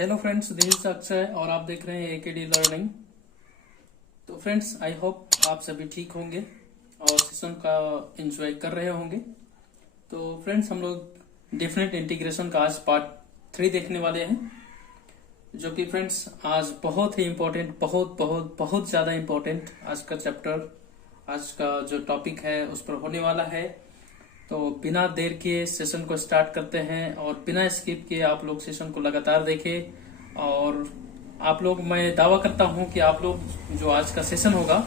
Hello friends, this is Akshay और आप देख रहे हैं एकेडी लर्निंग। तो फ्रेंड्स, आई होप आप सभी ठीक होंगे और सेशन का एंजॉय कर रहे होंगे। तो फ्रेंड्स, हम लोग डेफिनेट इंटीग्रेशन का आज पार्ट 3 देखने वाले हैं, जो कि फ्रेंड्स आज बहुत ही इम्पोर्टेंट, बहुत बहुत बहुत ज्यादा इम्पोर्टेंट आज का चैप्टर, आज का जो टॉपिक है उस पर होने वाला है। तो बिना देर के सेशन को स्टार्ट करते हैं और बिना स्किप किए आप लोग सेशन को लगातार देखें। और आप लोग, मैं दावा करता हूं कि आप लोग जो आज का सेशन होगा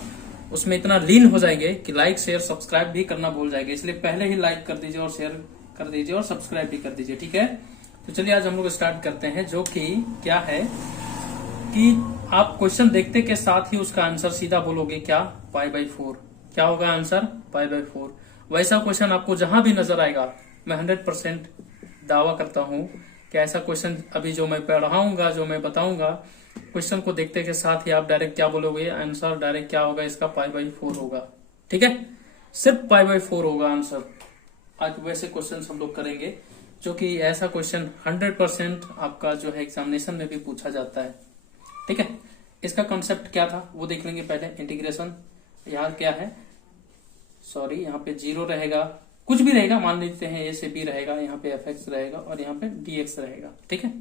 उसमें इतना लीन हो जाएंगे कि लाइक शेयर सब्सक्राइब भी करना भूल जाएंगे। इसलिए पहले ही लाइक कर दीजिए और शेयर कर दीजिए और सब्सक्राइब भी कर दीजिए, ठीक है। तो चलिए आज हम लोग स्टार्ट करते हैं, जो कि क्या है कि आप क्वेश्चन देखते के साथ ही उसका आंसर सीधा बोलोगे। क्या? π/4। क्या होगा आंसर? π/4। वैसा क्वेश्चन आपको जहां भी नजर आएगा, मैं 100% दावा करता हूं कि ऐसा क्वेश्चन अभी जो मैं पढ़ाऊंगा, जो मैं बताऊंगा, क्वेश्चन को देखते के साथ ही आप डायरेक्ट क्या बोलोगे? आंसर डायरेक्ट क्या होगा? इसका π/4 होगा, ठीक है। सिर्फ π/4 होगा आंसर। आज वैसे क्वेश्चन हम लोग करेंगे जो कि ऐसा क्वेश्चन 100% आपका जो है एग्जामिनेशन में भी पूछा जाता है, ठीक है। इसका कॉन्सेप्ट क्या था वो देख लेंगे पहले। इंटीग्रेशन यहाँ क्या है, सॉरी, यहाँ पे 0 रहेगा, कुछ भी रहेगा, मान लेते हैं a से b रहेगा, यहाँ पे fx रहेगा और यहाँ पे dx रहेगा, ठीक है।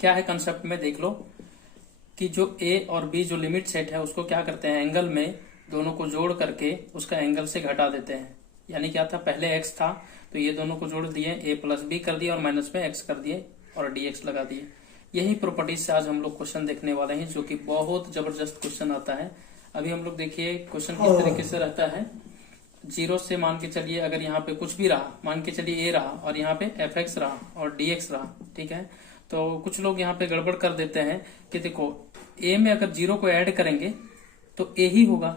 क्या है कंसेप्ट में देख लो कि जो a और b जो लिमिट सेट है उसको क्या करते हैं, एंगल में दोनों को जोड़ करके उसका एंगल से घटा देते हैं। यानी क्या था, पहले x था तो ये दोनों को जोड़ दिए, a प्लस b कर दिया और माइनस में x कर दिए और dx लगा दिए। यही प्रॉपर्टीज से आज हम लोग क्वेश्चन देखने वाले हैं, जो कि बहुत जबरदस्त क्वेश्चन आता है। अभी हम लोग देखिए क्वेश्चन किस तरीके से रहता है। 0 से मान के चलिए, अगर यहाँ पे कुछ भी रहा, मान के चलिए a रहा और यहाँ पे fx रहा और dx रहा, ठीक है। तो कुछ लोग यहाँ पे गड़बड़ कर देते हैं कि देखो a में अगर 0 को ऐड करेंगे तो a ही होगा,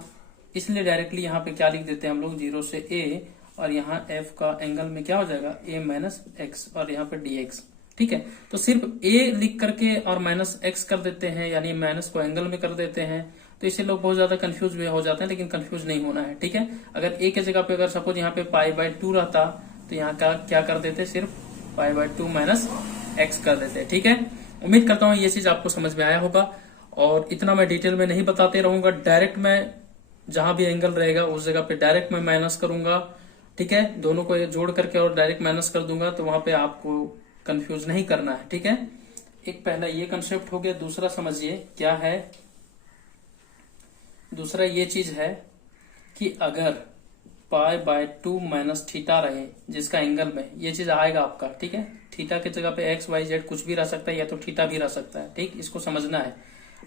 इसलिए डायरेक्टली यहाँ पे क्या लिख देते हैं हम लोग, 0 से a और यहाँ f का एंगल में क्या हो जाएगा, a माइनस एक्स और यहाँ पे dx, ठीक है। तो सिर्फ a लिख करके और माइनस x कर देते हैं, यानी माइनस को एंगल में कर देते हैं। तो इससे लोग बहुत ज्यादा कंफ्यूज भी हो जाते हैं, लेकिन कंफ्यूज नहीं होना है, ठीक है। अगर a के जगह पे अगर सपोज यहाँ पे π/2 रहता तो यहाँ का क्या कर देते, सिर्फ π/2 माइनस x कर देते, ठीक है। उम्मीद करता हूँ ये चीज आपको समझ में आया होगा और इतना मैं डिटेल में नहीं बताते रहूंगा। डायरेक्ट मैं जहां भी एंगल रहेगा उस जगह पे डायरेक्ट मैं माइनस करूंगा, ठीक है। दोनों को जोड़ करके और डायरेक्ट माइनस कर दूंगा, तो वहां पे आपको कंफ्यूज नहीं करना है, ठीक है। एक पहला ये कंसेप्ट हो गया। दूसरा समझिए क्या है, दूसरा ये चीज है कि अगर π/2 माइनस थीटा रहे, जिसका एंगल में ये चीज आएगा आपका, ठीक है। थीटा के जगह पे x y z कुछ भी रह सकता है, या तो थीटा भी रह सकता है, ठीक। इसको समझना है।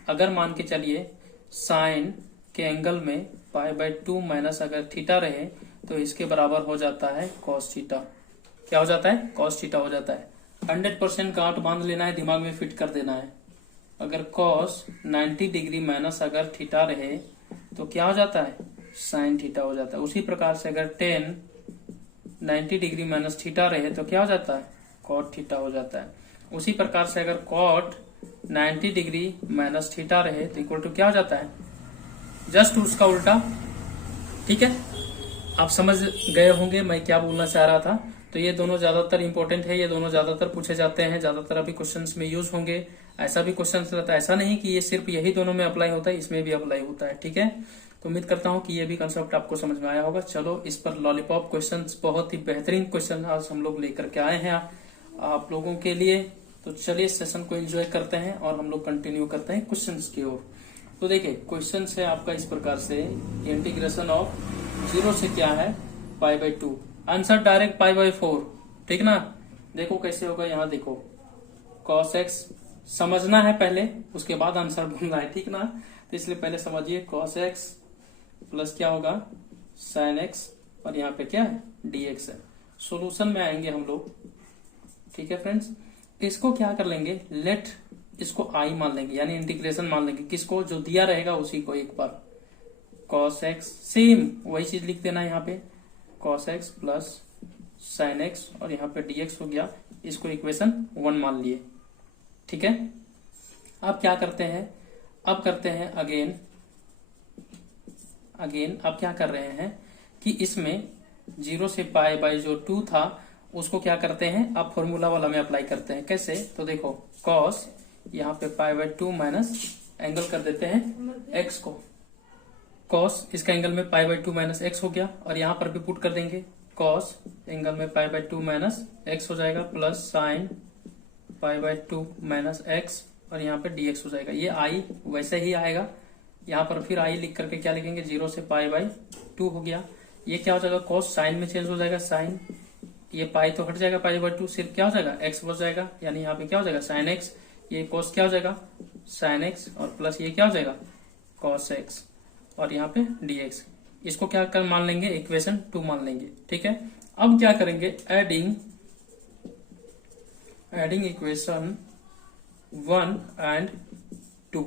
अगर मान के चलिए साइन के एंगल में π/2 माइनस अगर थीटा रहे तो इसके बराबर हो जाता है cos थीटा। क्या हो जाता है? cos थीटा हो जाता है। 100% गांठ बांध लेना है, दिमाग में फिट कर देना है। अगर cos 90 डिग्री माइनस अगर थीटा रहे तो क्या हो जाता है, साइन थीटा हो जाता है। उसी प्रकार से अगर tan 90 डिग्री माइनस थीटा रहे तो क्या हो जाता है, cot थीटा हो जाता है। उसी प्रकार से अगर cot 90 डिग्री माइनस थीटा रहे तो इक्वल टू क्या हो जाता है, जस्ट उसका उल्टा, ठीक है। आप समझ गए होंगे मैं क्या बोलना चाह रहा था। तो ये दोनों ज्यादातर इंपॉर्टेंट है, ये दोनों ज्यादातर पूछे जाते हैं, ज्यादातर अभी क्वेश्चंस में यूज होंगे। ऐसा भी क्वेश्चन रहता है, ऐसा नहीं कि ये सिर्फ यही दोनों में अप्लाई होता है, इसमें भी अप्लाई होता है, ठीक है। तो उम्मीद करता हूं कि ये भी कंसेप्ट आपको समझ में आया होगा। चलो, इस पर लॉलीपॉप क्वेश्चन, बहुत ही बेहतरीन क्वेश्चन आज हम लोग लेकर के आए हैं आप लोगों के लिए। तो चलिए सेशन को एंजॉय करते हैं और हम लोग कंटिन्यू करते हैं क्वेश्चन की ओर। तो देखिए क्वेश्चन है आपका इस प्रकार से, इंटीग्रेशन ऑफ 0 से क्या है, π/2, आंसर डायरेक्ट π/4, ठीक ना। देखो कैसे होगा, यहाँ देखो cos x समझना है पहले, उसके बाद आंसर बोलना है, ठीक ना। तो इसलिए पहले समझिए cos x प्लस क्या होगा, sin x और यहाँ पे क्या है, dx है। सॉल्यूशन में आएंगे हम लोग, ठीक है फ्रेंड्स। इसको क्या कर लेंगे, लेट इसको i मान लेंगे, यानी इंटीग्रेशन मान लेंगे। किसको? जो दिया रहेगा उसी को। एक बार cos x, सेम वही चीज लिख देना यहाँ पे, cos x plus sin x और यहाँ पे dx हो गया। इसको इक्वेशन 1 मान लिए, ठीक है। अब क्या करते हैं, अब करते हैं अगेन अब क्या कर रहे हैं कि इसमें 0 से π/2 था उसको क्या करते हैं, आप फॉर्मूला वाला में अप्लाई करते हैं। कैसे, तो देखो कॉस यहाँ पे π/2 माइनस एंगल कर देते हैं एक्स को, कॉस इसका एंगल में π/2 माइनस एक्स हो गया, और यहाँ पर भी पुट कर देंगे कॉस एंगल में π/2 माइनस एक्स हो जाएगा, प्लस साइन π/2 माइनस एक्स, और यहाँ पे dx हो जाएगा। ये आई वैसे ही आएगा, यहाँ पर फिर आई लिख करके क्या लिखेंगे, 0 से π/2 हो गया। ये क्या हो जाएगा, कॉस साइन में चेंज हो जाएगा, साइन ये पाई तो हट जाएगा, π/2 सिर्फ क्या हो जाएगा, एक्स बच जाएगा, यानी यहाँ पे क्या हो जाएगा साइन एक्स, ये कॉस क्या हो जाएगा साइन एक्स, और प्लस ये क्या हो जाएगा कॉस एक्स, और यहाँ पे dx। इसको क्या कर मान लेंगे, इक्वेशन 2 मान लेंगे। ठीक है, अब क्या करेंगे, एडिंग इक्वेशन 1 एंड 2।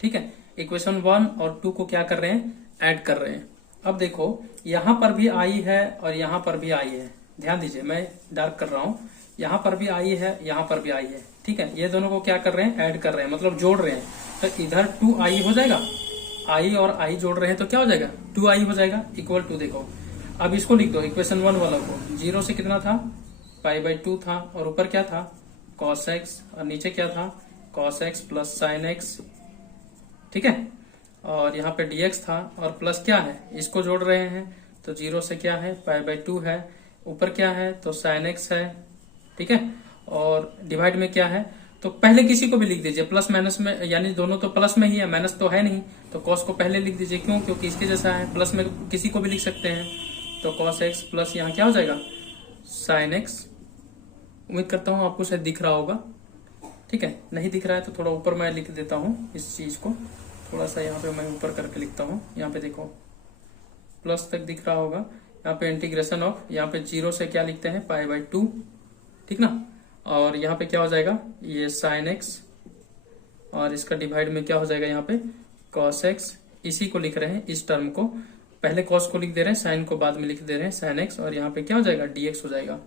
ठीक है, इक्वेशन 1 और 2 को क्या कर रहे हैं, ऐड कर रहे हैं। अब देखो यहां पर भी आई है और यहां पर भी आई है, ध्यान दीजिए मैं डार्क कर रहा हूं, यहां पर भी आई है, यहां पर भी आई है। ठीक है, ये दोनों को क्या कर रहे हैं, ऐड कर रहे हैं, मतलब जोड़ रहे हैं। तो इधर 2i हो जाएगा, आई और आई जोड़ रहे हैं तो क्या हो जाएगा 2i हो जाएगा, इक्वल टू देखो अब इसको लिख दो इक्वेशन 1 वाला को, 0 से कितना था π/2 था, और ऊपर क्या था cos x, और नीचे क्या था cos x plus sign x। ठीक है, और यहाँ पे dx था, और प्लस क्या है, इसको जोड़ रहे हैं तो 0 से क्या है π/2 है, ऊपर क्या है तो साइन x है। ठीक है, और डिवाइड में क्या है, तो पहले किसी को भी लिख दीजिए प्लस माइनस में, यानी दोनों तो प्लस में ही है, माइनस तो है नहीं, तो cos को पहले लिख दीजिए, क्यों, क्योंकि इसके जैसा है, प्लस में किसी को भी लिख सकते हैं। तो cos x प्लस यहाँ क्या हो जाएगा साइन x। उम्मीद करता हूँ आपको शायद दिख रहा होगा। ठीक है, नहीं दिख रहा है तो थोड़ा ऊपर मैं लिख देता हूँ इस चीज को, थोड़ा सा यहाँ पे मैं ऊपर करके लिखता हूँ। यहाँ पे देखो प्लस तक दिख रहा होगा, यहाँ पे इंटीग्रेशन ऑफ, यहाँ पे 0 से क्या लिखते हैं π/2। ठीक ना, और यहाँ पे क्या हो जाएगा ये साइन x, और इसका डिवाइड में क्या हो जाएगा यहाँ पे cos x। इसी को लिख रहे हैं, इस टर्म को पहले cos को लिख दे रहे हैं, साइन को बाद में लिख दे रहे हैं साइन x, और यहाँ पे क्या हो जाएगा dx हो जाएगा।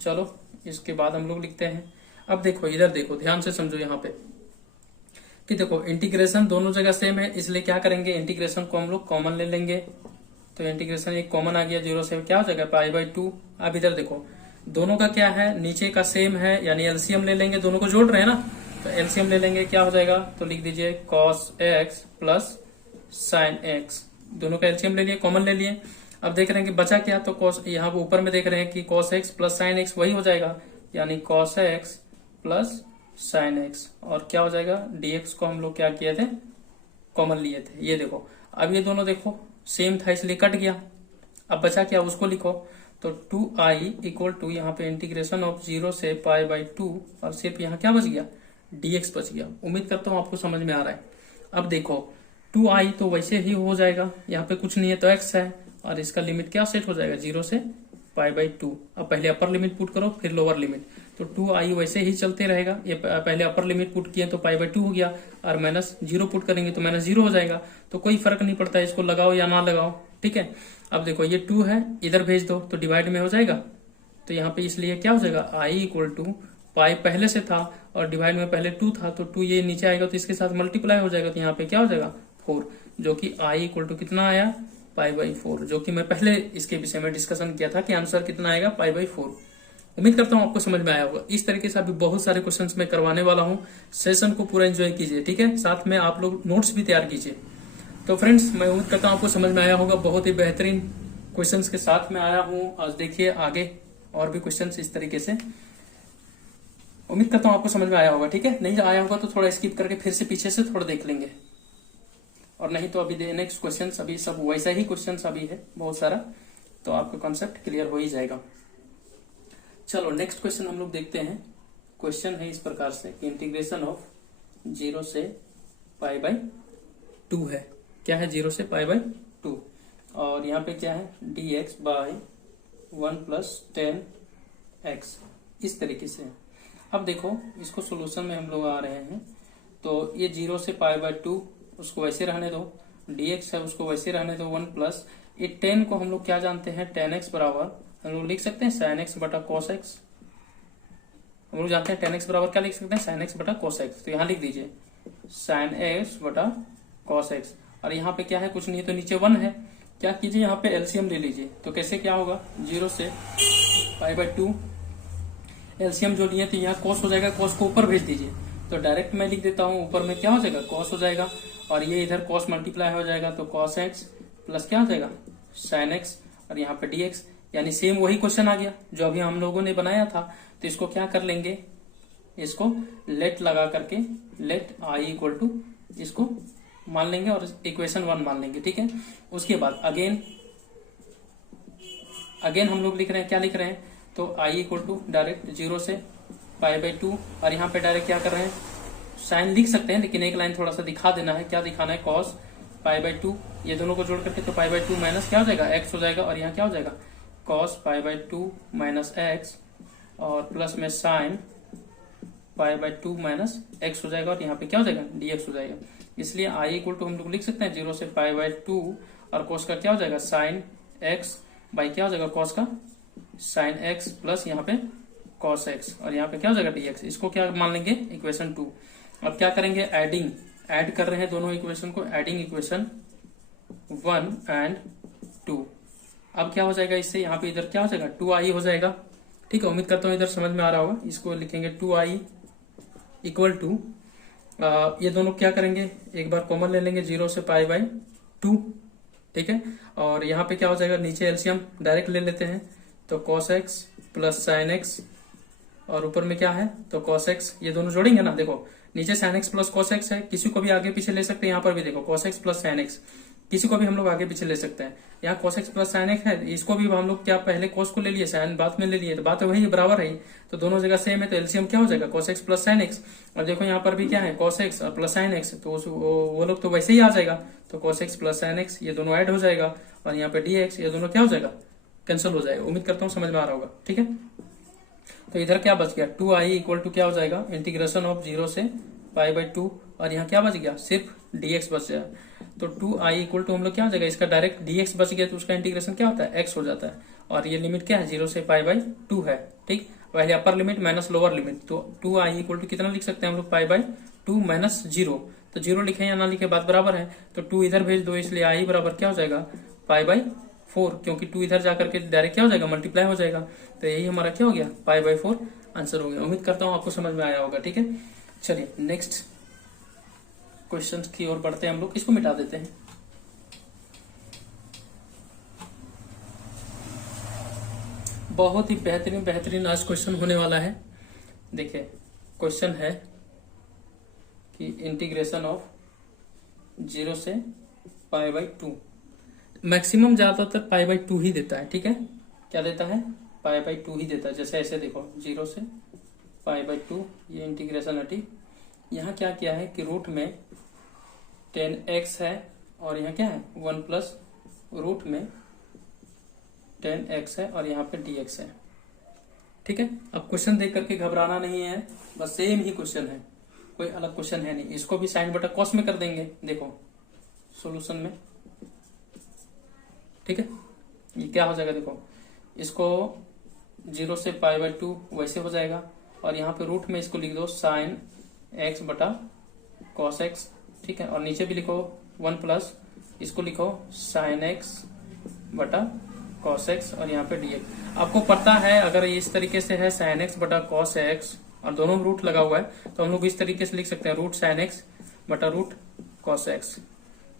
चलो इसके बाद हम लोग लिखते हैं। अब देखो इधर देखो, ध्यान से समझो यहाँ पे कि देखो इंटीग्रेशन दोनों जगह सेम है, इसलिए क्या करेंगे, इंटीग्रेशन को हम लोग कॉमन ले लेंगे। तो इंटीग्रेशन एक कॉमन आ गया, 0 से क्या हो जाएगा π/2। अब इधर देखो दोनों का क्या है, नीचे का सेम है, यानी एलसीएम ले लेंगे, दोनों को जोड़ रहे हैं ना, तो एलसीएम ले लेंगे, क्या हो जाएगा, तो लिख दीजिए cos x plus sign x। दोनों का एलसीएम ले लिए, कॉमन ले लिए। अब देख रहे हैं कि बचा क्या, तो cos, यहाँ ऊपर में देख रहे हैं कि cos x plus sign x वही हो जाएगा, यानी cos x plus sign x, और क्या हो जाएगा dx को हम लोग क्या किए थे, कॉमन लिए थे। ये देखो अब ये दोनों देखो सेम था इसलिए कट गया, अब बचा क्या उसको लिखो, तो 2i इक्वल टू यहाँ पे इंटीग्रेशन ऑफ 0 से π/2, और सिर्फ यहाँ क्या बच गया dx बच गया। उम्मीद करता हूँ आपको समझ में आ रहा है। अब देखो 2i तो वैसे ही हो जाएगा, यहाँ पे कुछ नहीं है तो x है, और इसका लिमिट क्या सेट हो जाएगा 0 से π/2। अब पहले अपर लिमिट पुट करो फिर लोअर लिमिट, तो 2i वैसे ही चलते रहेगा। ये पहले अपर लिमिट पुट किए तो π/2 हो गया, और -0 पुट करेंगे तो -0 हो जाएगा, तो कोई फर्क नहीं पड़ता इसको लगाओ या ना लगाओ। ठीक है, अब देखो ये 2 है, इधर भेज दो तो डिवाइड में हो जाएगा, तो यहाँ पे इसलिए क्या हो जाएगा i इक्वल टू पाई पहले से था और डिवाइड में पहले 2 था, तो 2 ये नीचे आएगा तो इसके साथ मल्टीप्लाई हो जाएगा, तो यहाँ पे क्या हो जाएगा 4, जो कि i इक्वल टू कितना आया π/4, जो कि मैं पहले इसके विषय में डिस्कशन किया था कि आंसर कितना आएगा π/4। उम्मीद करता हूँ आपको समझ में आया होगा। इस तरीके से अभी बहुत सारे क्वेश्चंस मैं करवाने वाला हूँ, सेशन को पूरा एंजॉय कीजिए। ठीक है, साथ में आप लोग नोट्स भी तैयार कीजिए। तो फ्रेंड्स मैं उम्मीद करता हूँ आपको समझ में आया होगा, बहुत ही बेहतरीन क्वेश्चंस के साथ में आया हूँ। आज देखिए आगे और भी क्वेश्चंस इस तरीके से, उम्मीद करता हूँ आपको समझ में आया होगा। ठीक है, नहीं आया होगा तो थोड़ा स्किप करके फिर से पीछे से थोड़ा देख लेंगे, और नहीं तो अभी नेक्स्ट क्वेश्चन अभी सब वैसा ही क्वेश्चन अभी है बहुत सारा, तो आपका कॉन्सेप्ट क्लियर हो ही जाएगा। चलो नेक्स्ट क्वेश्चन हम लोग देखते हैं। क्वेश्चन है इस प्रकार से, इंटीग्रेशन ऑफ 0 से π/2 है। क्या है 0 से π/2, और यहाँ पे क्या है dx बाय 1 + 10x, इस तरीके से। अब देखो इसको सोल्यूशन में हम लोग आ रहे हैं, तो ये 0 से π/2 उसको वैसे रहने दो, dx है उसको वैसे रहने दो 1 प्लस ये 10 को हम लोग क्या जानते हैं, tan x बराबर हम लोग लिख सकते हैं sin x बटा cos x। हम लोग जानते हैं tan x बराबर क्या लिख सकते हैं, sin x बटा cos x। तो यहाँ लिख दीजिए sin x बटा cos x, और यहाँ पे क्या है कुछ नहीं तो नीचे 1 है। क्या कीजिए यहाँ पे एलसीएम ले लीजिए, तो कैसे क्या होगा 0 से π/2 एलसीएम जो लिए तो यहाँ कॉस हो जाएगा, कॉस को ऊपर भेज दीजिए। तो डायरेक्ट मैं लिख देता हूँ, ऊपर में क्या हो जाएगा कॉस हो जाएगा, और ये इधर कॉस मल्टीप्लाई हो जाएगा तो कॉस एक्स प्लस क्या हो जाएगा साइन एक्स, और यहाँ पे डीएक्स। यानी सेम वही क्वेश्चन आ गया जो अभी हम लोगों ने बनाया था। तो इसको क्या कर लेंगे, इसको लेट लगा करके लेट आई इक्वल टू इसको मान लेंगे और इक्वेशन 1 मान लेंगे, ठीक है। उसके बाद अगेन हम लोग लिख रहे हैं, क्या लिख रहे हैं, तो आई इक्वल टू डायरेक्ट 0 से π/2, और यहाँ पे डायरेक्ट क्या कर रहे हैं साइन लिख सकते हैं, लेकिन एक लाइन थोड़ा सा दिखा देना है। क्या दिखाना है, कॉस π/2, ये दोनों को जोड़ करके तो π/2 माइनस क्या हो जाएगा एक्स हो जाएगा, और यहाँ क्या हो जाएगा कॉस π/2 माइनस एक्स, और प्लस में साइन π/2 माइनस एक्स हो जाएगा, और यहाँ पे क्या हो जाएगा dx हो जाएगा। इसलिए आई इक्वल टू हम लोग लिख सकते हैं 0 से π/2, और कॉस का क्या हो जाएगा साइन एक्स बाई क्या हो जाएगा कॉस का साइन एक्स प्लस यहाँ पे कॉस एक्स, और यहाँ पे क्या हो जाएगा dx। इसको क्या मान लेंगे इक्वेशन 2। अब क्या करेंगे, ऐड कर रहे हैं दोनों इक्वेशन को, एडिंग इक्वेशन 1 एंड 2। अब क्या हो जाएगा इससे, यहाँ पे इधर क्या हो जाएगा 2i हो जाएगा, ठीक है। उम्मीद करता हूँ इधर समझ में आ रहा होगा। इसको लिखेंगे 2i इक्वल टू, ये दोनों क्या करेंगे एक बार कॉमन ले लेंगे 0 से π/2, ठीक है। और यहाँ पे क्या हो जाएगा, नीचे एलसीएम डायरेक्ट ले लेते हैं, तो cos x plus sine x, और ऊपर में क्या है तो cos x, ये दोनों जोड़ेंगे ना, देखो नीचे sin x plus cos x है, किसी को भी आगे पीछे ले सकते हैं। यहाँ पर भी देखो cos x plus sin x, किसी को भी हम लोग आगे पीछे ले सकते हैं। यहाँ cos x plus sin x है, इसको भी हम लोग क्या पहले cos को ले लिए, sin बाद में ले लिए, तो बात वही बराबर है, तो दोनों जगह सेम है, तो एलसीएम क्या हो जाएगा cos x plus sin x। और देखो यहाँ पर भी क्या है cos x और प्लस sin x, तो वो लोग तो वैसे ही आ जाएगा, तो cos x plus sin x ये दोनों ऐड हो जाएगा, और यहाँ पे dx ये दोनों क्या हो जाएगा कैंसिल हो जाएगा। उम्मीद करता हूँ समझ में आ रहा होगा, ठीक है। तो इधर क्या बच गया 2i इक्वल टू क्या हो जाएगा इंटीग्रेशन ऑफ 0 से π/2, और यहाँ क्या बच गया सिर्फ dx बच गया। तो 2i इक्वल टू हम लोग क्या हो जाएगा, इसका डायरेक्ट dx बच गया, तो उसका इंटीग्रेशन क्या होता है x हो जाता है, और ये लिमिट क्या है 0 से π/2 है, ठीक। पहले upper limit minus lower limit, तो 2i इक्वल टू कितना लिख सकते हैं हम लोग π/2 माइनस 0, तो 0 लिखे या ना लिखे बात बराबर है, तो 2 इधर भेज दो, इसलिए i बराबर क्या हो जाएगा π/4, क्योंकि 2 इधर जाकर के डायरेक्ट क्या हो जाएगा मल्टीप्लाई हो जाएगा, तो यही हमारा क्या हो गया π/4 आंसर हो गया। उम्मीद करता हूँ आपको समझ में आया होगा, ठीक है। चलिए नेक्स्ट क्वेश्चन की ओर बढ़ते हैं हम लोग, इसको मिटा देते हैं। बहुत ही बेहतरीन आज क्वेश्चन होने वाला है। देखिए क्वेश्चन है कि इंटीग्रेशन ऑफ 0 से π/2, मैक्सिमम ज्यादातर π/2 ही देता है, ठीक है। क्या देता है π/2 ही देता है। जैसे ऐसे देखो 0 से π/2 ये इंटीग्रेशन हटी, यहाँ क्या किया है कि रूट में 10x है, और यहाँ क्या है 1 प्लस रूट में 10x है, और यहाँ पे dx है, ठीक है। अब क्वेश्चन देख करके घबराना नहीं है, बस सेम ही क्वेश्चन है, कोई अलग क्वेश्चन है नहीं। इसको भी साइन बटा कॉस में कर देंगे, देखो सॉल्यूशन में, ठीक है। ये क्या हो जाएगा देखो, इसको 0 से π/2 वैसे हो जाएगा, और यहाँ पे रूट में इसको लिख दो साइन x बटा कॉस x, ठीक है। और नीचे भी लिखो 1 प्लस इसको लिखो साइन x बटा कॉस x, और यहाँ पे dx। आपको पता है अगर इस तरीके से है साइन x बटा कॉस x और दोनों में रूट लगा हुआ है, तो हम लोग इस तरीके से लिख सकते हैं रूट साइन x बटा रूट कॉस x,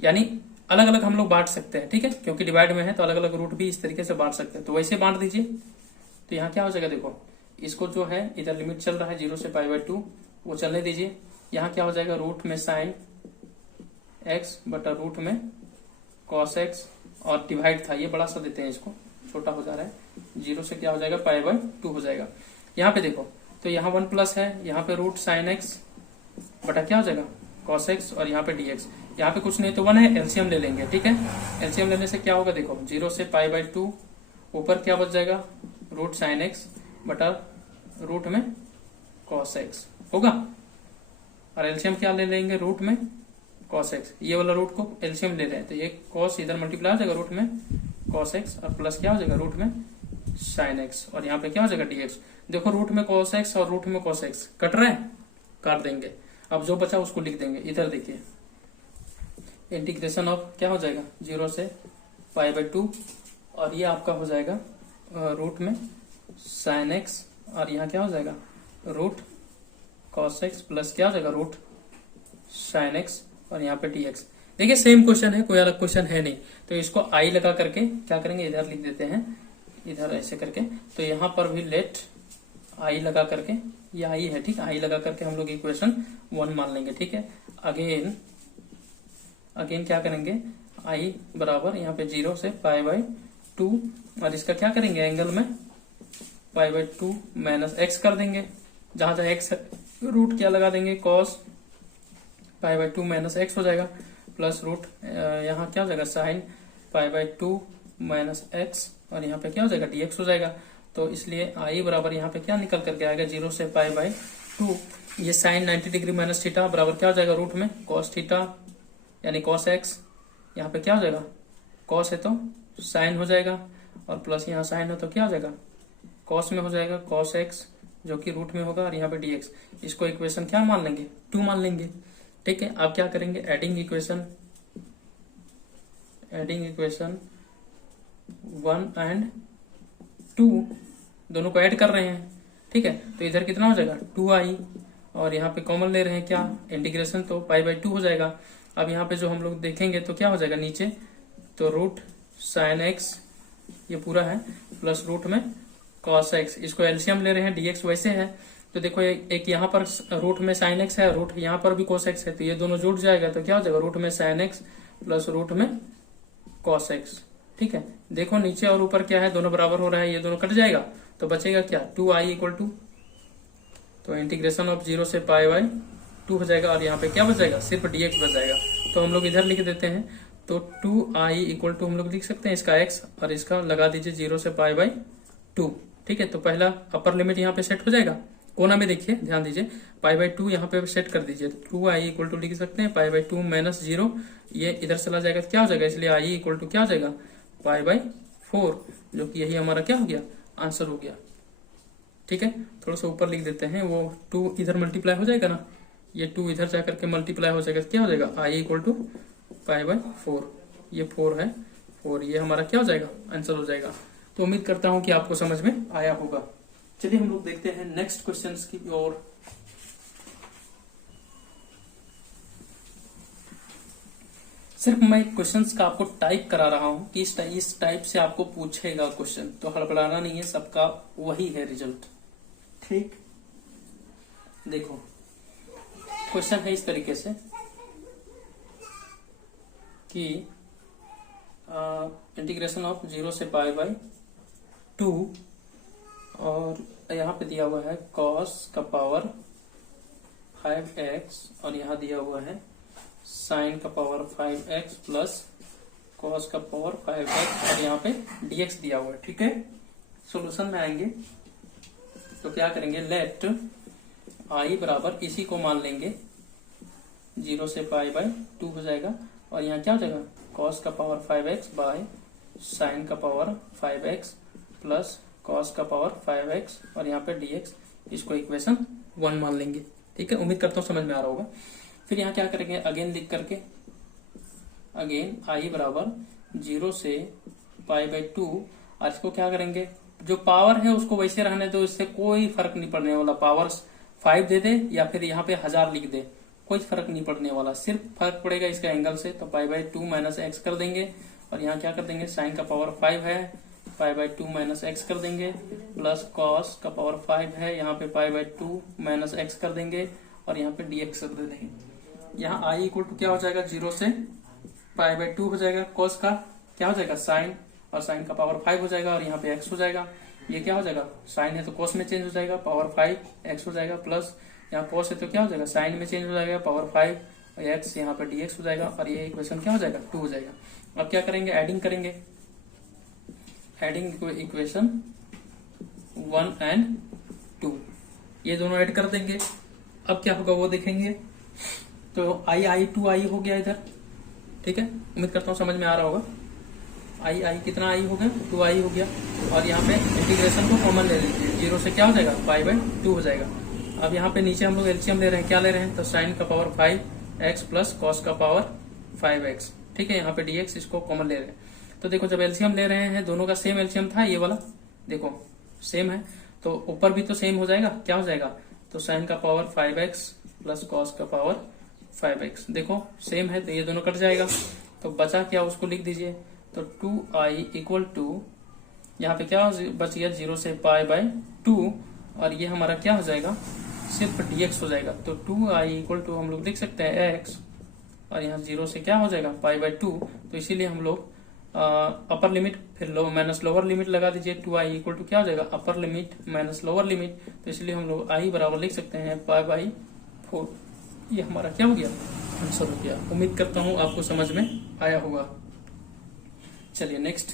यानी अलग अलग हम लोग बांट सकते हैं, ठीक है। क्योंकि डिवाइड में है तो अलग अलग रूट भी इस तरीके से बांट सकते हैं, तो वैसे बांट दीजिए। तो यहाँ क्या हो जाएगा देखो, इसको जो है इधर लिमिट चल रहा है 0 से π/2, वो चलने दीजिए। यहाँ क्या हो जाएगा रूट में साइन x बटा रूट में कॉस x, और डिवाइड था ये बड़ा सा देते हैं, इसको छोटा हो जा रहा है, 0 से क्या हो जाएगा π/2 हो जाएगा। यहाँ पे देखो तो यहाँ 1 प्लस है, यहाँ पे रूट साइन x बटा क्या हो जाएगा कॉस x, और यहाँ पे dx। यहाँ पे कुछ नहीं तो 1 है, एलसीएम ले लेंगे, ठीक है। एलसीएम लेने से क्या होगा देखो 0 से π/2, ऊपर क्या बच जाएगा रूट साइन x बटा रूट में कॉस x होगा, और एलसीएम क्या ले लेंगे रूट में कॉस x, ये वाला रूट को एलसीएम ले रहे हैं, तो ये कॉस इधर मल्टीप्लाई हो जाएगा रूट में कॉस x, और प्लस क्या हो जाएगा रूट में साइन x, और यहाँ पे क्या हो जाएगा dx। देखो रूट में cos x और रूट में cos x कट रहे हैं, काट देंगे। अब जो बचा उसको लिख देंगे। इधर देखिए इंटीग्रेशन ऑफ क्या हो जाएगा 0 से π/2, और ये आपका हो जाएगा रूट में साइन x और यहाँ क्या हो जाएगा रूट कॉस एक्स प्लस क्या हो जाएगा रूट साइन एक्स और यहाँ पे डी एक्स। देखिए सेम क्वेश्चन है, कोई अलग क्वेश्चन है नहीं, तो इसको आई लगा करके क्या करेंगे इधर लिख देते हैं, इधर ऐसे करके। तो यहाँ पर भी लेट आई लगा करके, ये आई है ठीक, आई लगा करके हम लोग इक्वेशन 1 मान लेंगे। ठीक है, अगेन क्या करेंगे आई बराबर यहाँ पे 0 से पाई बाई 2 और इसका क्या करेंगे एंगल में पाई बाई 2 माइनस एक्स कर देंगे, जहां जहां एक्स रूट क्या लगा देंगे cos pi by 2 minus X हो जाएगा, प्लस रूट यहाँ क्या हो जाएगा sine pi by 2 minus x और यहाँ पे क्या हो जाएगा dx हो जाएगा। तो इसलिए आई बराबर यहाँ पे क्या निकल करके आएगा 0 से पाई बाई 2, ये साइन 90 डिग्री माइनस थीटा बराबर क्या हो जाएगा रूट में कॉस थीटा यानी कॉस एक्स, यहाँ पे क्या हो जाएगा कॉस है तो साइन हो जाएगा और प्लस यहाँ साइन है तो क्या हो जाएगा कॉस में हो जाएगा कॉस एक्स जो कि रूट में होगा और यहाँ पे dx। इसको इक्वेशन क्या मान लेंगे 2 मान लेंगे। ठीक है, अब क्या करेंगे एडिंग इक्वेशन 1 एंड 2 दोनों को ऐड कर रहे हैं। ठीक है, तो इधर कितना हो जाएगा 2i और यहाँ पे कॉमन ले रहे हैं क्या इंटीग्रेशन, तो पाई बाई 2 हो जाएगा। अब यहाँ पे जो हम लोग देखेंगे तो क्या हो जाएगा नीचे तो रूट साइन एक्स ये पूरा है प्लस रूट में कॉस एक्स, इसको एलसीएम ले रहे हैं dx वैसे है। तो देखो एक यहाँ पर रूट में साइन एक्स है, रूट यहाँ पर भी cos एक्स है, तो ये दोनों जुड़ जाएगा तो क्या हो जाएगा रूट में साइन एक्स प्लस रूट में cos एक्स। ठीक है, देखो नीचे और ऊपर क्या है दोनों बराबर हो रहा है, ये दोनों कट जाएगा तो बचेगा क्या 2i इक्वल टू, तो इंटीग्रेशन ऑफ 0 से पाई बाई 2 हो जाएगा और यहाँ पे क्या बच जाएगा सिर्फ dx बच जाएगा। तो हम लोग इधर लिख देते हैं तो 2i इक्वल टू हम लोग लिख सकते हैं इसका x और इसका लगा दीजिए 0 से पाई बाई 2। ठीक है, तो पहला अपर लिमिट यहाँ पे सेट हो जाएगा, कोना में देखिए ध्यान दीजिए पाई बाई 2 यहाँ पे सेट कर दीजिए, तो 2i इक्वल टू लिख सकते हैं पाई बाई 2 माइनस 0, ये इधर चला जाएगा तो क्या हो जाएगा, इसलिए i इक्वल टू क्या हो जाएगा पाई बाई 4, जो कि यही हमारा क्या हो गया आंसर हो गया। ठीक है, थोड़ा सा ऊपर लिख देते हैं, वो 2 इधर मल्टीप्लाई हो जाएगा ना, ये 2 इधर जाकर के मल्टीप्लाई हो जाएगा तो क्या हो जाएगा i equal to pi by 4, ये 4 है 4, ये हमारा क्या हो जाएगा आंसर हो जाएगा। तो उम्मीद करता हूं कि आपको समझ में आया होगा। चलिए हम लोग देखते हैं नेक्स्ट क्वेश्चंस की ओर। सिर्फ मैं क्वेश्चंस का आपको टाइप करा रहा हूं कि इस टाइप से आपको पूछेगा क्वेश्चन, तो हड़बड़ाना नहीं है, सबका वही है रिजल्ट। ठीक, देखो क्वेश्चन है इस तरीके से कि इंटीग्रेशन ऑफ 0 से पाई बाई 2 और यहाँ पे दिया हुआ है cos का पावर 5x और यहाँ दिया हुआ है sin का पावर 5x प्लस cos का पावर 5x और यहाँ पे dx दिया हुआ है। ठीक है, सॉल्यूशन में आएंगे तो क्या करेंगे लेट i बराबर इसी को मान लेंगे 0 से पाई बाई 2 हो जाएगा और यहाँ क्या हो जाएगा cos का पावर 5x बाय sin का पावर 5x प्लस cos का पावर 5x और यहाँ पे dx, इसको इक्वेशन 1 मान लेंगे। ठीक है, उम्मीद करता हूँ समझ में आ रहा होगा। फिर यहाँ क्या करेंगे अगेन लिख करके अगेन i बराबर 0 से पाई बाई 2 और इसको क्या करेंगे जो पावर है उसको वैसे रहने दो, इससे कोई फर्क नहीं पड़ने वाला, पावर 5 दे दे या फिर यहाँ पे 1000 लिख दे कोई फर्क नहीं पड़ने वाला, सिर्फ फर्क पड़ेगा इसका एंगल से। तो पाई बाई 2 माइनस एक्स कर देंगे और यहाँ क्या कर देंगे साइन का पावर 5 है पाई बाई 2 माइनस एक्स कर देंगे प्लस कॉस का पावर 5 है यहाँ पे पाई बाई 2 माइनस एक्स कर देंगे और यहाँ पे dx कर देंगे। यहाँ i इक्वल टू क्या हो जाएगा 0 से पाई बाई 2 हो जाएगा, कॉस का क्या हो जाएगा साइन और साइन का पावर 5 हो जाएगा और यहाँ पे x हो जाएगा, ये क्या हो जाएगा साइन है तो कॉस में चेंज हो जाएगा पावर 5 x हो जाएगा प्लस यहाँ कॉस है तो क्या हो जाएगा साइन में चेंज हो जाएगा पावर 5 और x यहाँ पे dx हो जाएगा और ये इक्वेशन क्या हो जाएगा 2 हो जाएगा। अब क्या करेंगे एडिंग करेंगे, एडिंग इक्वेशन 1 एंड 2 ये दोनों ऐड कर देंगे। अब क्या होगा वो देखेंगे, तो i 2i हो गया इधर। ठीक है, उम्मीद करता हूँ समझ में आ रहा होगा। i कितना i हो गया 2i हो गया और यहाँ पे इंटीग्रेशन को कॉमन ले लीजिए, 0 से क्या हो जाएगा पाई बाई 2 हो जाएगा। अब यहाँ पे नीचे हम लोग एलसीएम ले रहे हैं, क्या ले रहे हैं तो साइन का पावर 5x प्लस कॉस का पावर 5x। ठीक है, यहाँ पे dx इसको कॉमन ले रहे हैं। तो देखो जब एलसीएम ले रहे हैं दोनों का सेम एलसीएम था, ये वाला देखो सेम है, तो ऊपर भी तो सेम हो जाएगा, क्या हो जाएगा, तो साइन का पावर 5x प्लस कॉस का पावर 5x, देखो सेम है तो ये दोनों कट जाएगा। तो बचा क्या, उसको लिख दीजिए। तो 2i इक्वल टू, यहाँ पे क्या बच गया, 0 से पाई बाय 2, और ये हमारा क्या हो जाएगा, सिर्फ dx हो जाएगा। तो 2i इक्वल टू हम लोग लिख सकते हैं x, और यहाँ 0 से क्या हो जाएगा, पाई बाय 2। तो इसीलिए हम लोग अपर लिमिट फिर माइनस लोअर लिमिट लगा दीजिए। 2i इक्वल टू क्या हो जाएगा, upper limit minus lower limit, तो इसलिए हम लोग i बराबर लिख सकते हैं पाई बाई 4। ये हमारा क्या हो गया, आंसर हो गया। उम्मीद करता हूँ आपको समझ में आया होगा। चलिए नेक्स्ट,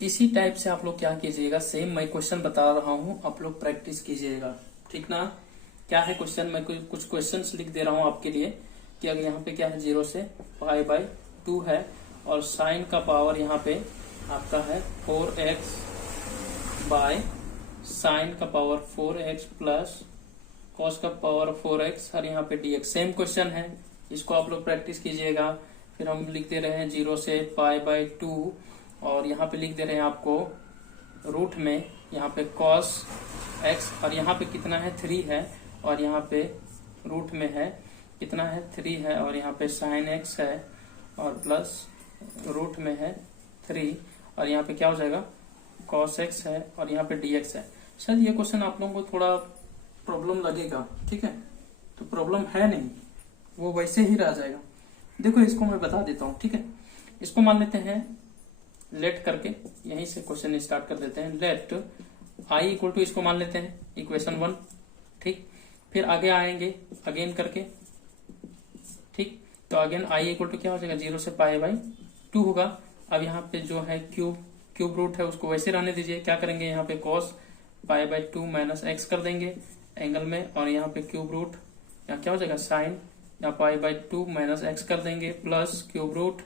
इसी टाइप से आप लोग क्या कीजिएगा, सेम मैं क्वेश्चन बता रहा हूँ, आप लोग प्रैक्टिस कीजिएगा, ठीक ना। क्या है क्वेश्चन, मैं कुछ क्वेश्चंस लिख दे रहा हूँ आपके लिए कि अगर यहाँ पे क्या है, 0 से पाई बाय 2 है, और साइन का पावर यहाँ पे आपका है 4x बाय साइन का पावर 4x प्लस कॉस का पावर 4x, और यहाँ पे dx। सेम क्वेश्चन है, इसको आप लोग प्रैक्टिस कीजिएगा। फिर हम लिख दे रहे हैं 0 से पाई बाय 2, और यहाँ पे लिख दे रहे हैं आपको रूट में यहाँ पे cos x, और यहाँ पे कितना है, 3 है, और यहाँ पे रूट में है कितना है, 3 है, और यहाँ पे sin x है, और प्लस रूट में है 3, और यहाँ पे क्या हो जाएगा, cos x है, और यहाँ पे dx है। शायद ये क्वेश्चन आप लोगों को थोड़ा प्रॉब्लम लगेगा, ठीक है, तो प्रॉब्लम है नहीं, वो वैसे ही रह जाएगा। देखो इसको मैं बता देता हूँ, ठीक है। इसको मान लेते हैं लेट करके, यहीं से क्वेश्चन स्टार्ट कर देते हैं। लेट i इक्वल टू, इसको मान लेते हैं इक्वेशन 1, ठीक। फिर आगे आएंगे अगेन करके, ठीक। तो अगेन i इक्वल टू क्या हो जाएगा, 0 से पाई बाई 2 होगा। अब यहाँ पे जो है क्यूब रूट है उसको वैसे रहने दीजिए। क्या करेंगे, यहाँ पे cos pi by 2 minus X कर देंगे एंगल में, और यहाँ पे क्यूब रूट, यहाँ क्या हो जाएगा साइन, यहाँ पाई बाई 2 माइनस एक्स कर देंगे, प्लस क्यूब रूट,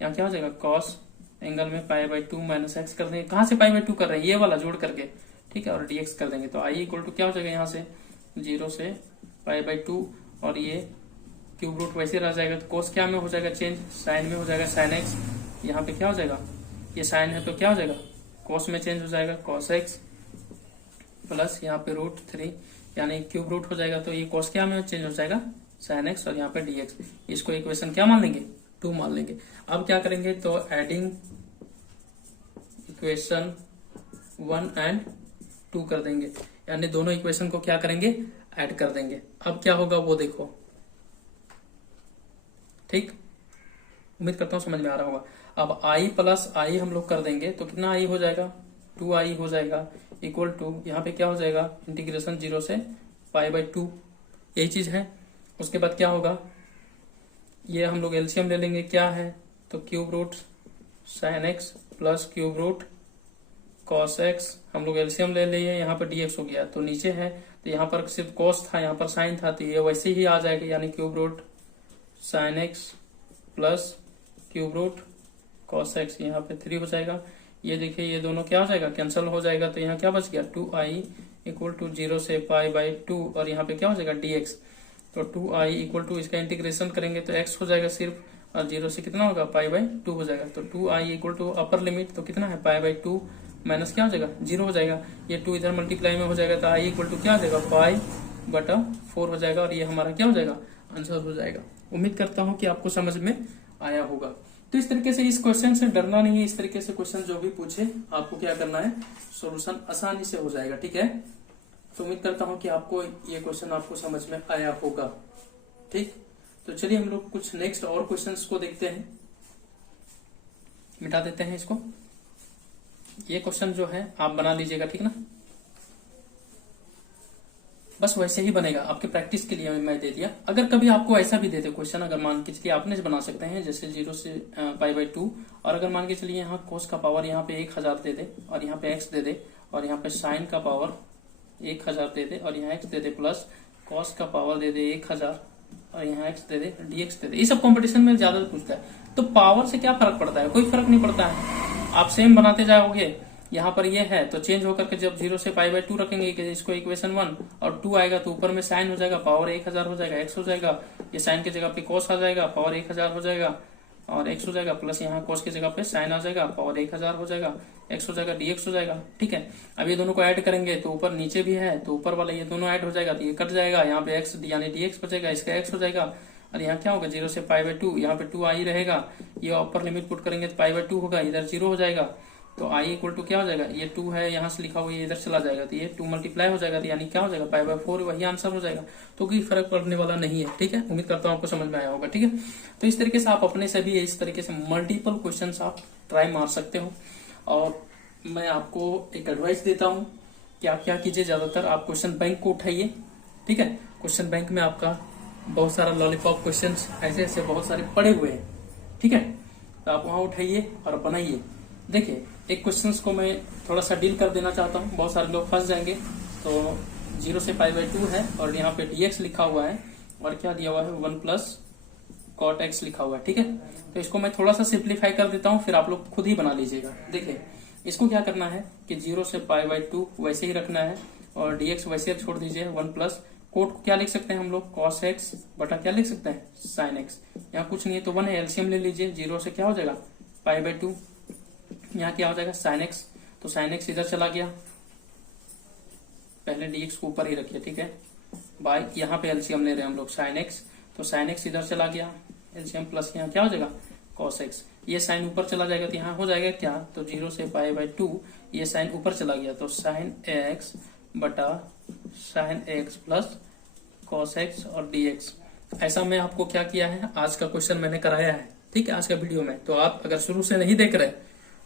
यहाँ क्या हो जाएगा cos एंगल में पाई बाई 2 माइनस एक्स कर देंगे। कहाँ से पाई बाई 2 कर रहे हैं, ये वाला जोड़ करके, ठीक है, और dx कर देंगे। तो i इक्वल टू क्या हो जाएगा, यहाँ से 0 से पाई बाई 2, और ये क्यूब रूट वैसे रह जाएगा। तो cos क्या में हो जाएगा चेंज, साइन में हो जाएगा sin x, यहाँ पे क्या हो जाएगा, ये साइन है तो क्या हो जाएगा, cos में चेंज हो जाएगा cos x, प्लस यहाँ पे रूट 3 यानी क्यूब रूट हो जाएगा। तो ये cos क्या में चेंज हो जाएगा, sin x, और यहाँ पे dx। इसको इक्वेशन क्या मान लेंगे, 2 मान लेंगे। अब क्या करेंगे, तो एडिंग इक्वेशन 1 एंड 2 कर देंगे, यानी दोनों इक्वेशन को क्या करेंगे, ऐड कर देंगे। अब क्या होगा वो देखो, ठीक। उम्मीद करता हूं समझ में आ रहा होगा। अब i प्लस i हम लोग कर देंगे तो कितना i हो जाएगा, 2i हो जाएगा, इक्वल टू यहाँ पे क्या हो जाएगा, इंटीग्रेशन 0 से पाई बाई 2, यही चीज है। उसके बाद क्या होगा, ये हम लोग एलसीएम ले लेंगे, क्या है, तो cube root sine X plus cube root cos X, हम लोग एलसीएम ले लिए, यहाँ पर dx हो गया। तो नीचे है तो यहाँ पर सिर्फ कॉस था, यहाँ पर साइन था, तो ये वैसे ही आ जाएगा, यानी cube root sine X plus cube root cos X, यहाँ पे 3 हो जाएगा। ये देखिए ये दोनों क्या हो जाएगा, कैंसिल हो जाएगा। तो यहाँ क्या बच गया, 2i इक्वल टू 0 से पाई बाई 2, और यहाँ पे क्या हो जाएगा dx। तो 2i इक्वल टू, इसका इंटीग्रेशन करेंगे तो x हो जाएगा सिर्फ, और 0 से कितना होगा, पाई बाई 2 हो जाएगा। तो 2i equal to upper limit तो कितना है, पाई बाई 2 माइनस क्या हो जाएगा, 0 हो जाएगा। ये 2 इधर मल्टीप्लाई में हो जाएगा, तो i इक्वल टू क्या हो जाएगा, पाई बटा 4 हो जाएगा, और ये हमारा क्या हो जाएगा, आंसर हो जाएगा। उम्मीद करता हूँ कि आपको समझ में आया होगा। तो इस तरीके से इस क्वेश्चन से डरना नहीं है, इस तरीके से क्वेश्चन जो भी पूछे आपको क्या करना है, सॉल्यूशन आसानी से हो जाएगा, ठीक है। तो उम्मीद करता हूँ कि आपको ये क्वेश्चन आपको समझ में आया होगा, ठीक। तो चलिए हम लोग कुछ नेक्स्ट और क्वेश्चंस को देखते हैं। मिटा देते हैं इसको, ये क्वेश्चन जो है आप बना लीजिएगा, ठीक ना, बस वैसे ही बनेगा, आपके प्रैक्टिस के लिए मैं दे दिया। अगर कभी आपको ऐसा भी दे दे क्वेश्चन, अगर मान के चलिए आपने बना सकते हैं जैसे 0 से पाई बाई 2, और अगर मान के चलिए यहाँ कोस का पावर यहाँ पे 1000 दे दे, और यहाँ पे x दे दे, और यहाँ पे साइन का पावर 1000 दे दे, और यहाँ x दे दे, प्लस कॉस का पावर दे दे 1000, और यहाँ x दे दे, dx दे दे। ये सब कंपटीशन में ज्यादा पूछता है। तो पावर से क्या फर्क पड़ता है, कोई फर्क नहीं पड़ता है, आप सेम बनाते जाओगे। यहाँ पर ये है तो चेंज होकर के जब 0 से पाई बाई 2 रखेंगे इसको इक्वेशन 1, और 2 आएगा तो ऊपर में साइन हो जाएगा, पावर 1000 हो जाएगा, x हो जाएगा, ये साइन की जगह पे कॉस आ जाएगा, पावर 1000 हो जाएगा, और x हो जाएगा प्लस यहाँ cos की जगह पे sin आ जाएगा, पावर 1000 हो जाएगा, x हो जाएगा dx हो जाएगा। ठीक है, अब ये दोनों को ऐड करेंगे तो ऊपर नीचे भी है तो ऊपर वाला ये दोनों ऐड हो जाएगा तो ये कट जाएगा, यहाँ पे x यानी dx बचेगा, इसका x हो जाएगा। और यहाँ क्या होगा 0 से π/2, यहाँ पे 2 i रहेगा, ये अपर लिमिट पुट करेंगे तो π/2 होगा, इधर 0 हो जाएगा तो i इक्वल टू क्या हो जाएगा, ये 2 है यहाँ से लिखा हुआ ये इधर चला जाएगा तो ये 2 मल्टीप्लाई हो जाएगा, तो यानी क्या हो जाएगा π/4, वही आंसर हो जाएगा। तो कोई फर्क पड़ने वाला नहीं है। ठीक है, उम्मीद करता हूँ आपको समझ में आया होगा। ठीक है, तो इस तरीके से आप अपने से भी इस तरीके से मल्टीपल क्वेश्चन आप ट्राई मार सकते हो। और मैं आपको एक एडवाइस देता हूँ कि आप क्या कीजिए, ज्यादातर आप क्वेश्चन बैंक को उठाइए। ठीक है, क्वेश्चन बैंक में आपका बहुत सारा लॉलीपॉप क्वेश्चन ऐसे ऐसे बहुत सारे पड़े हुए हैं। ठीक है, तो आप वहां उठाइए और बनाइए। देखिए, एक क्वेश्चंस को मैं थोड़ा सा डील कर देना चाहता हूँ, बहुत सारे लोग फंस जाएंगे। तो 0 से π/2 है और यहाँ पे dx लिखा हुआ है और क्या दिया हुआ है 1 प्लस cot x लिखा हुआ है। ठीक है, तो इसको मैं थोड़ा सा सिंप्लीफाई कर देता हूँ, फिर आप लोग खुद ही बना लीजिएगा। देखिए, इसको क्या करना है कि 0 से π/2 वैसे ही रखना है और dx वैसे छोड़ दीजिए, 1 प्लस कोट को क्या लिख सकते हैं हम लोग, cos x बटा क्या लिख सकते हैं, sin x। यहाँ कुछ नहीं है तो 1 है, एलसीएम ले लीजिए, 0 से क्या हो जाएगा π/2, यहाँ क्या हो जाएगा sin x, तो sin x इधर चला गया, पहले dx को ऊपर ही रखिए। ठीक है, बाय यहाँ पे एलसीएम ले रहे हैं हम लोग sin x, तो sin x इधर चला गया एलसीएम प्लस यहाँ क्या हो जाएगा cos x, ये साइन ऊपर चला जाएगा तो यहाँ हो जाएगा क्या, तो 0 से π/2 ये साइन ऊपर चला गया तो sin x बटा sin x plus cos x और dx। ऐसा मैं आपको क्या किया है, आज का क्वेश्चन मैंने कराया है। ठीक है, आज का वीडियो में। तो आप अगर शुरू से नहीं देख रहे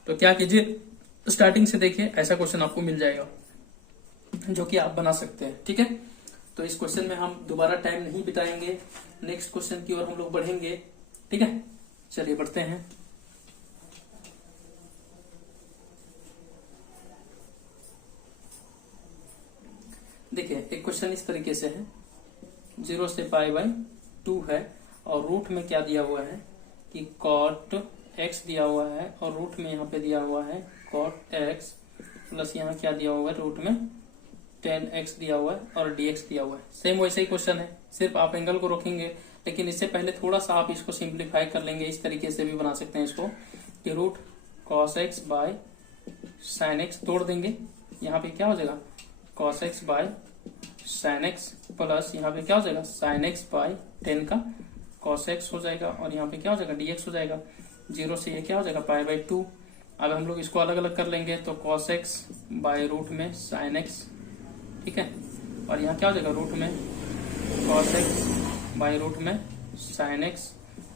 तो क्या कीजिए, स्टार्टिंग से देखिए, ऐसा क्वेश्चन आपको मिल जाएगा जो कि आप बना सकते हैं। ठीक है, तो इस क्वेश्चन में हम दोबारा टाइम नहीं बिताएंगे, नेक्स्ट क्वेश्चन की ओर हम लोग बढ़ेंगे। ठीक है, चलिए बढ़ते हैं। देखिए, एक क्वेश्चन इस तरीके से है, 0 से π/2 है और रूट में क्या दिया हुआ है कि cot x दिया हुआ है और रूट में यहाँ पे दिया हुआ है cot x प्लस यहाँ क्या दिया हुआ है, रूट में tan x दिया हुआ है और dx दिया हुआ है। सेम वैसे ही क्वेश्चन है, सिर्फ आप एंगल को रखेंगे, लेकिन इससे पहले थोड़ा सा आप इसको सिंप्लीफाई कर लेंगे। इस तरीके से भी बना सकते हैं इसको कि root cos x by sin x तोड़ देंगे, यहाँ पे क्या हो जाएगा cos x by sin x plus यहाँ पे क्या हो जाएगा sin x बाय 10 का cos x हो जाएगा और यहाँ पे क्या हो जाएगा dx हो जाएगा। 0 से ये क्या हो जाएगा π/2। अब हम लोग इसको अलग अलग कर लेंगे तो cos x बाय रूट में sin x। ठीक है, और यहाँ क्या हो जाएगा रूट में cos x बाय रूट में sin x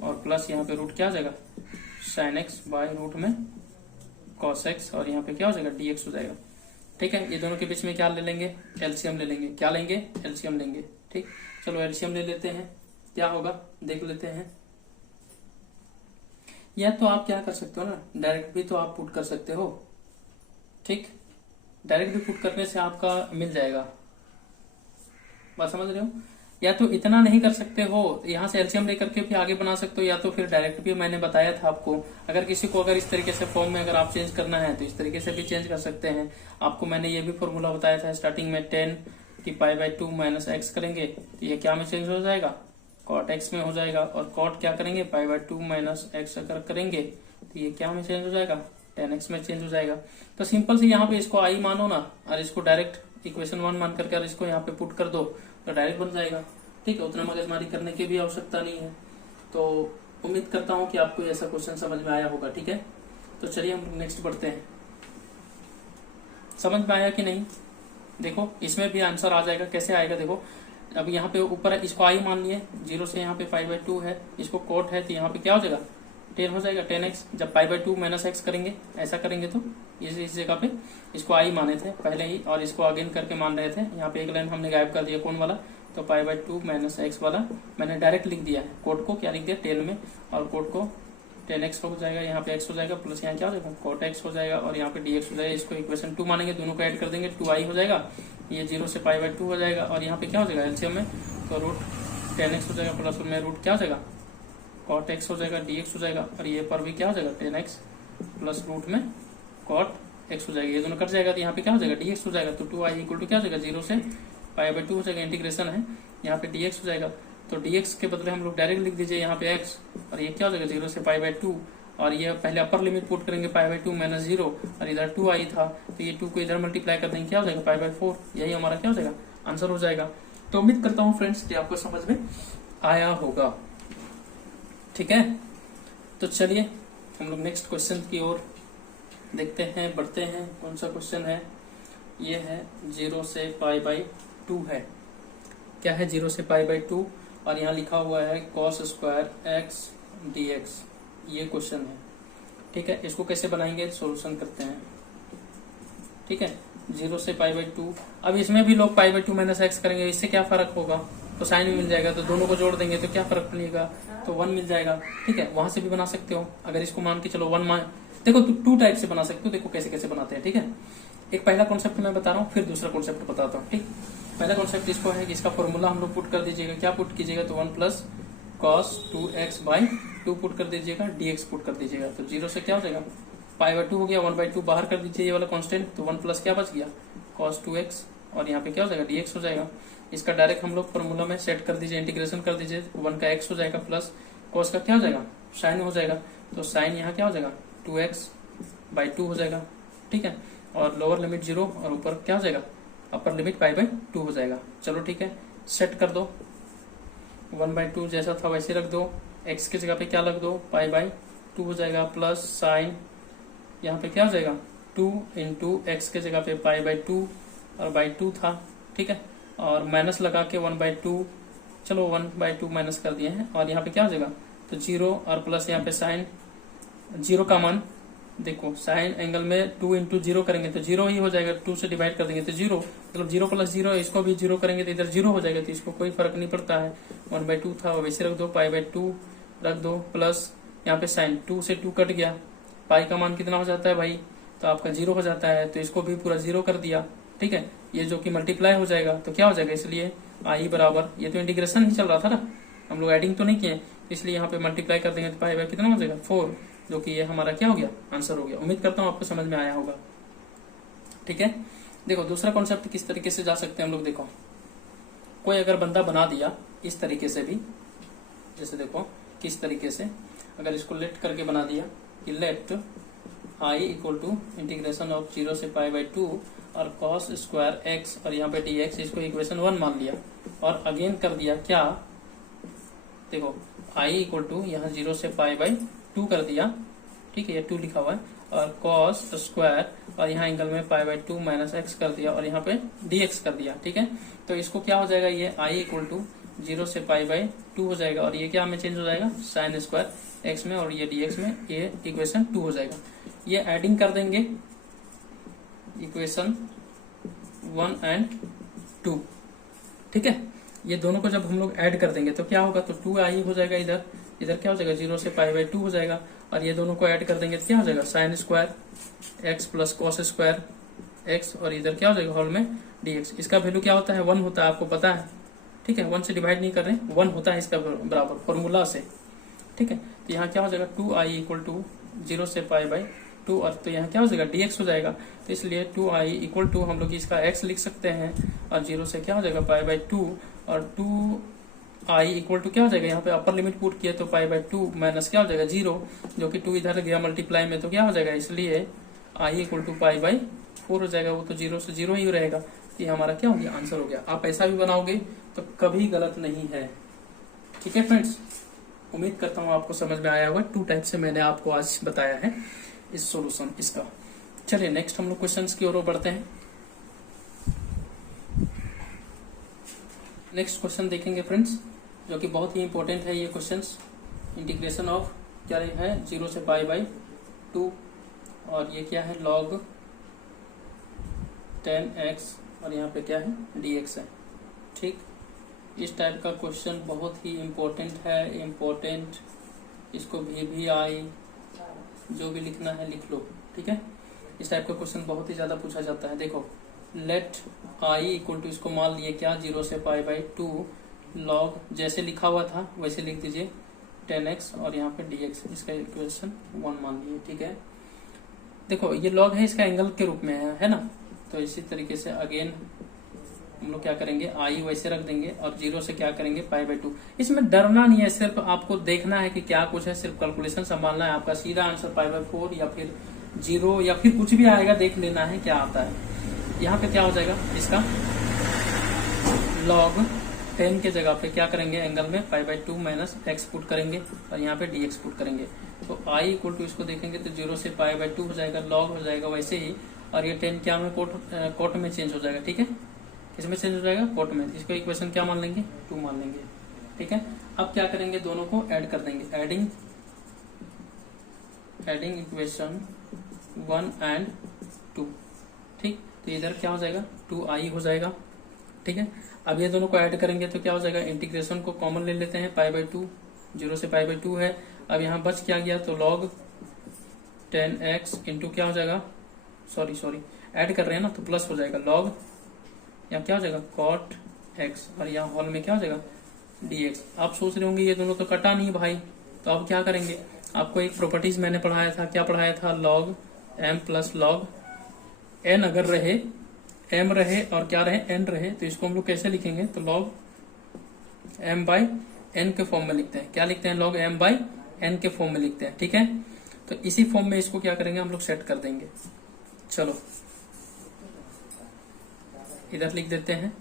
और प्लस यहाँ पे रूट क्या हो जाएगा sin x बाय रूट में cos x और यहाँ पे क्या हो जाएगा dx हो जाएगा। ठीक है, ये दोनों के बीच में क्या ले लेंगे, एलसीएम ले लेंगे। क्या लेंगे, एलसीएम लेंगे। ठीक, चलो एलसीएम ले लेते हैं, क्या होगा देख लेते हैं। या तो आप क्या कर सकते हो ना, डायरेक्ट भी तो आप पुट कर सकते हो। ठीक, डायरेक्ट भी पुट करने से आपका मिल जाएगा, बात समझ रहे हो। या तो इतना नहीं कर सकते हो, यहाँ से एलसीएम लेकर के भी आगे बना सकते हो, या तो फिर डायरेक्ट भी मैंने बताया था आपको। अगर किसी को अगर इस तरीके से फॉर्म में अगर आप चेंज करना है तो इस तरीके से भी चेंज कर सकते हैं। आपको मैंने ये भी फॉर्मूला बताया था स्टार्टिंग में, 10 की π/2 माइनस x करेंगे तो ये क्या में चेंज हो जाएगा, cot x में हो जाएगा। और cot क्या करेंगे π/2 माइनस x अगर करेंगे तो ये क्या में चेंज हो जाएगा, tan x में चेंज हो जाएगा। तो सिंपल से यहाँ पे इसको आई मानो ना और इसको डायरेक्ट इक्वेशन 1 मान करके इसको यहाँ पे पुट कर दो तो डायरेक्ट बन जाएगा। ठीक है, उतना मगजमारी करने की भी आवश्यकता नहीं है। तो उम्मीद करता हूँ कि आपको ऐसा क्वेश्चन समझ में आया होगा। ठीक है, तो चलिए हम नेक्स्ट बढ़ते हैं। समझ में आया कि नहीं, देखो इसमें भी आंसर आ जाएगा। कैसे आएगा देखो, अब यहाँ पे ऊपर इसको आई मान लिए, 0 से यहाँ पे π/2 है, इसको कोट है तो यहाँ पे क्या हो जाएगा 10 हो जाएगा, 10x। जब π/2 माइनस x करेंगे, ऐसा करेंगे तो इस जगह पे इसको आई माने थे पहले ही और इसको अगेन करके मान रहे थे। यहाँ पे एक लाइन हमने गायब कर दिया, कौन वाला, तो π/2 माइनस x वाला मैंने डायरेक्ट लिख दिया है। कोट को क्या लिख दिया 10 में और कोट को 10x हो जाएगा, यहाँ पे x हो जाएगा प्लस यहाँ क्या हो जाएगा cot x हो जाएगा और यहाँ पे dx हो जाएगा। इसको इक्वेशन 2 मानेंगे, दोनों को ऐड कर देंगे 2i हो जाएगा। ये 0 से π/2 हो जाएगा और यहाँ पे क्या हो जाएगा एलसीएम में तो रूट 10x हो जाएगा प्लस में रूट क्या हो जाएगा cot x हो जाएगा, dx हो जाएगा और ये पर भी क्या हो जाएगा 10x प्लस रूट में cot x हो जाएगा। ये दोनों कट जाएगा तो यहाँ पे क्या हो जाएगा dx हो जाएगा। तो 2i इक्वल टू क्या हो जाएगा 0 से π/2 हो जाएगा, इंटीग्रेशन है, यहाँ पे dx हो जाएगा तो dx के बदले हम लोग डायरेक्ट लिख दीजिए यहाँ पे x, और ये क्या हो जाएगा 0 से पाई बाई 2, और ये पहले अपर लिमिट पुट करेंगे पाई बाई 2 माइनस 0, और इधर 2 आई था तो ये 2 को इधर मल्टीप्लाई कर देंगे, क्या हो जाएगा पाई बाई 4। यही हमारा क्या हो जाएगा आंसर हो जाएगा। तो उम्मीद करता हूँ फ्रेंड्स कि आपको समझ में आया होगा। ठीक है, तो चलिए हम लोग नेक्स्ट क्वेश्चन की ओर देखते हैं, बढ़ते हैं। कौन सा क्वेश्चन है? ये है 0 से पाई बाई 2 है। क्या है 0 से पाई बाई 2, और यहाँ लिखा हुआ है cos स्क्वायर x dx, ये क्वेश्चन है। ठीक है, इसको कैसे बनाएंगे, सॉल्यूशन करते हैं। ठीक है, 0 से पाई बाई 2, अब इसमें भी लोग पाई बाई 2 माइनस एक्स करेंगे, इससे क्या फर्क होगा, तो साइन भी मिल जाएगा, तो दोनों को जोड़ देंगे तो क्या फर्क पड़ेगा, तो 1 मिल जाएगा। ठीक है, वहां से भी बना सकते हो, अगर इसको मान के चलो 1 देखो 2 टाइप से बना सकते हो, देखो कैसे कैसे बनाते हैं। ठीक है, एक पहला कॉन्सेप्ट मैं बता रहा हूँ, फिर दूसरा कॉन्सेप्ट बताता हूँ। ठीक, पहला कॉन्सेप्ट इसको है कि इसका फॉर्मूला हम लोग पुट कर दीजिएगा, क्या पुट कीजिएगा, तो 1 plus cos 2x by 2 put कर दीजिएगा, dx पुट कर दीजिएगा, तो 0 से क्या हो जाएगा पाई बाई 2 हो गया, 1/2 बाहर कर दीजिए ये वाला कांस्टेंट, तो 1 प्लस क्या बच गया cos 2x, और यहाँ पे क्या हो जाएगा dx हो जाएगा। इसका डायरेक्ट हम लोग फॉर्मूला में सेट कर दीजिए, इंटीग्रेशन कर दीजिए, 1 का x हो जाएगा प्लस cos का क्या हो जाएगा साइन हो जाएगा, तो साइन यहाँ क्या हो जाएगा 2x/2 हो जाएगा। ठीक है, और लोअर लिमिट 0 और ऊपर क्या हो जाएगा अपर लिमिट पाई बाई 2 हो जाएगा। चलो ठीक है, सेट कर दो, 1/2 जैसा था वैसे रख दो, x की जगह पे क्या रख दो पाई बाई 2 हो जाएगा, प्लस साइन यहाँ पे क्या हो जाएगा 2 इंटू एक्स के जगह पे पाई बाई 2 और बाई 2 था। ठीक है, और माइनस लगा के 1/2, चलो 1/2 माइनस कर दिए हैं, और यहाँ पे क्या हो जाएगा तो 0 और प्लस यहाँ पे साइन 0 का मान देखो, साइन एंगल में 2 इंटू 0 करेंगे तो 0 ही हो जाएगा, 2 से डिवाइड कर देंगे तो 0, मतलब 0 प्लस 0, इसको भी 0 करेंगे तो इधर 0 हो जाएगा, तो इसको कोई फर्क नहीं पड़ता है। 1/2 था वैसे रख दो, पाई बाई 2 रख दो, प्लस यहाँ पे साइन 2 से 2 कट गया, पाई का मान कितना हो जाता है भाई, तो आपका 0 हो जाता है, तो इसको भी पूरा 0 कर दिया। ठीक है, ये जो कि मल्टीप्लाई हो जाएगा तो क्या हो जाएगा, इसलिए आई बराबर, ये तो इंटीग्रेशन ही चल रहा था ना, हम लोग एडिंग तो नहीं किए, इसलिए यहाँ पे मल्टीप्लाई कर देंगे तो पाई बाई कितना हो जाएगा 4, जो कि ये हमारा क्या हो गया आंसर हो गया। उम्मीद करता हूँ आपको समझ में आया होगा। ठीक है, देखो दूसरा कॉन्सेप्ट किस तरीके से जा सकते हैं हम लोग, देखो कोई अगर बंदा बना दिया इस तरीके से भी, जैसे देखो किस तरीके से, अगर इसको लेट करके बना दिया कि let I equal to integration of 0 से पाई बाई 2 और cos स्क्वायर x और यहाँ पे dx, इसको इक्वेशन 1 मान लिया, और अगेन कर दिया क्या, देखो i इक्वल टू यहाँ 0 से पाई बाई 2 कर दिया। ठीक है, ये 2 लिखा हुआ है, और cos स्क्वायर और यहाँ एंगल में पाई बाई 2 माइनस एक्स कर दिया, और यहाँ पे dx कर दिया। ठीक है, तो इसको क्या हो जाएगा, ये i इक्वल टू 0 से पाई बाई 2 हो जाएगा, और ये क्या में चेंज हो जाएगा साइन स्क्वायर x में, और ये dx में, ये इक्वेशन 2 हो जाएगा। ये एडिंग कर देंगे इक्वेशन 1 एंड 2। ठीक है, ये दोनों को जब हम लोग ऐड कर देंगे तो क्या होगा, तो 2i हो जाएगा, इधर इधर क्या हो जाएगा 0 से पाई बाई 2 हो जाएगा, और ये दोनों को ऐड कर देंगे तो क्या हो जाएगा sine square x plus cos square x, और इधर क्या हो जाएगा होल में dx। इसका वैल्यू क्या होता है 1 होता है, आपको पता है। ठीक है, 1 से डिवाइड नहीं कर रहे, 1 होता है इसका बराबर फॉर्मूला से। ठीक है, तो यहाँ क्या हो जाएगा 2i इक्वल टू 0 से पाई बाई 2, और तो यहाँ क्या हो जाएगा dx हो जाएगा, तो इसलिए 2i इक्वल टू हम लोग इसका x लिख सकते हैं, और 0 से क्या हो जाएगा पाई बाई 2, और 2i इक्वल टू क्या हो जाएगा, यहाँ पे अपर लिमिट पुट किया तो पाई बाई 2 माइनस क्या हो जाएगा 0, जो कि 2 इधर गया मल्टीप्लाई में, तो क्या हो जाएगा, इसलिए i equal to pi by 4 हो जाएगा, वो तो 0 से 0 ही रहेगा। ये हमारा क्या हो गया आंसर हो गया। आप ऐसा भी बनाओगे तो कभी गलत नहीं है। ठीक है फ्रेंड्स, उम्मीद करता हूँ आपको समझ में आया होगा। 2 टाइप से मैंने आपको आज बताया है इस सॉल्यूशन इसका। चलिए नेक्स्ट हम लोग क्वेश्चंस की ओर बढ़ते हैं। नेक्स्ट क्वेश्चन देखेंगे फ्रेंड्स, जो कि बहुत ही इंपॉर्टेंट है ये क्वेश्चंस। इंटीग्रेशन ऑफ क्या है 0 से पाई बाई 2, और ये क्या है log 10x, और यहाँ पे क्या है dx है। ठीक, इस टाइप का क्वेश्चन बहुत ही इम्पोर्टेंट है, इम्पोर्टेंट। इसको भी आई जो भी लिखना है लिख लो। ठीक है, इस टाइप का क्वेश्चन बहुत ही ज्यादा पूछा जाता है। देखो लेट आई इक्वल टू, इसको मान लिए क्या 0 से पाई बाई 2 लॉग, जैसे लिखा हुआ था वैसे लिख दीजिए 10x, और यहाँ पे dx, इसका इक्वेशन 1 मान लिए। ठीक है, देखो ये लॉग है, इसका एंगल के रूप में है ना, तो इसी तरीके से अगेन हम लोग क्या करेंगे, आई वैसे रख देंगे और 0 से क्या करेंगे π/2। इसमें डरना नहीं है, सिर्फ आपको देखना है कि क्या कुछ है, सिर्फ कैलकुलेशन संभालना है। आपका सीधा आंसर π/4 या फिर 0 या फिर कुछ भी आएगा, देख लेना है क्या आता है। यहाँ पे क्या हो जाएगा इसका log 10 के जगह पे क्या करेंगे, एंगल में π/2 माइनस x पुट करेंगे और यहाँ पे dx पुट करेंगे। तो i इक्वल टू इसको देखेंगे तो 0 से π/2 हो जाएगा, log हो जाएगा वैसे ही, और ये 10 क्या में कोट में चेंज हो जाएगा। ठीक है, इसमें चेंज हो जाएगा कोट में। इसको इक्वेशन क्या मान लेंगे, 2 मान लेंगे। ठीक है, अब क्या करेंगे, दोनों को ऐड कर देंगे, एडिंग इक्वेशन 1 एंड 2। ठीक, तो इधर क्या हो जाएगा, 2i हो जाएगा। ठीक है, अब ये दोनों को ऐड करेंगे तो क्या हो जाएगा, इंटीग्रेशन को कॉमन ले लेते हैं, π/2, 0 से π/2 है। अब यहाँ बच क्या गया, तो log 10x इंटू क्या हो जाएगा, सॉरी ऐड कर रहे हैं ना, तो प्लस हो जाएगा log, यहाँ क्या हो जाएगा cot x, और यहाँ हॉल में क्या हो जाएगा dx। आप सोच रहे होंगे ये दोनों तो कटा नहीं भाई, तो अब क्या करेंगे, आपको एक प्रॉपर्टीज मैंने पढ़ाया था, क्या पढ़ाया था, log m plus log n अगर रहे, m रहे और क्या रहे, n रहे, तो इसको हम लोग कैसे लिखेंगे, तो log m/n के फॉर्म में लिखते हैं। क्या लिखते हैं, log m/n के फॉर्म में लिखते हैं। ठीक है, तो इसी फॉर्म में इसको क्या करेंगे, हम लोग सेट कर देंगे। चलो इधर लिख देते हैं,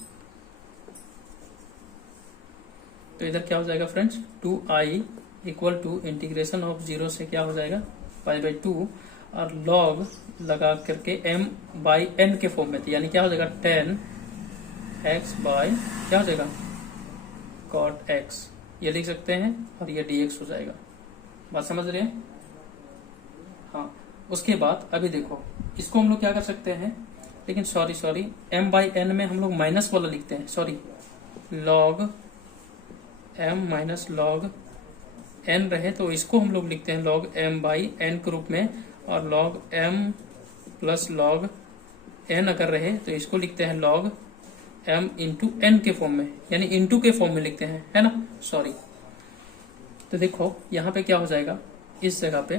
तो इधर क्या हो जाएगा friends, 2i equal to integration of 0 से क्या हो जाएगा π/2 और log लगा करके m/n के फॉर्म में, तो यानी क्या हो जाएगा 10x बाय क्या हो जाएगा cot x, ये लिख सकते हैं, और ये dx हो जाएगा। बात समझ रहे हैं? हाँ, उसके बाद अभी देखो इसको हम लोग क्या कर सकते हैं, लेकिन सॉरी m/n में हम लोग माइनस वाला लिखते हैं, sorry log m minus log n रहे तो इसको हम लोग लिखते हैं log m/n के रूप में, और log m plus log n अगर रहे तो इसको लिखते हैं log m इंटू n के फॉर्म में, यानी इंटू के फॉर्म में लिखते हैं, है ना, सॉरी। तो देखो यहाँ पे क्या हो जाएगा, इस जगह पे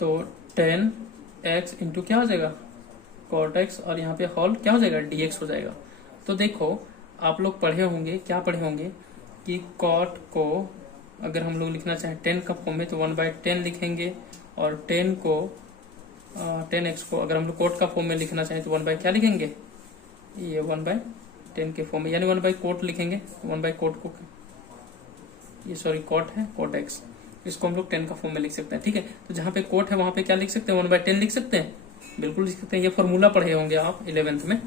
तो 10x इंटू क्या हो जाएगा cot x, और यहाँ पे हॉल क्या हो जाएगा dx हो जाएगा। तो देखो आप लोग पढ़े होंगे, क्या पढ़े होंगे कि cot को अगर हम लोग लिखना चाहें 10 का फॉर्म में तो 1/10 लिखेंगे, और 10x को अगर हम लोग cot का फॉर्म में लिखना चाहें तो 1 क्या लिखेंगे, ये 1/10 के फॉर्म में, यानी 1/cot लिखेंगे, 1/cot को, ये सॉरी cot है cot x, इसको हम लोग 10 का फॉर्म में लिख सकते हैं। ठीक है, तो जहां पे cot है वहां पे क्या लिख सकते हैं, 1/10 लिख सकते हैं, बिल्कुल लिख सकते हैं। ये फॉर्मूला पढ़े होंगे आप 11th में।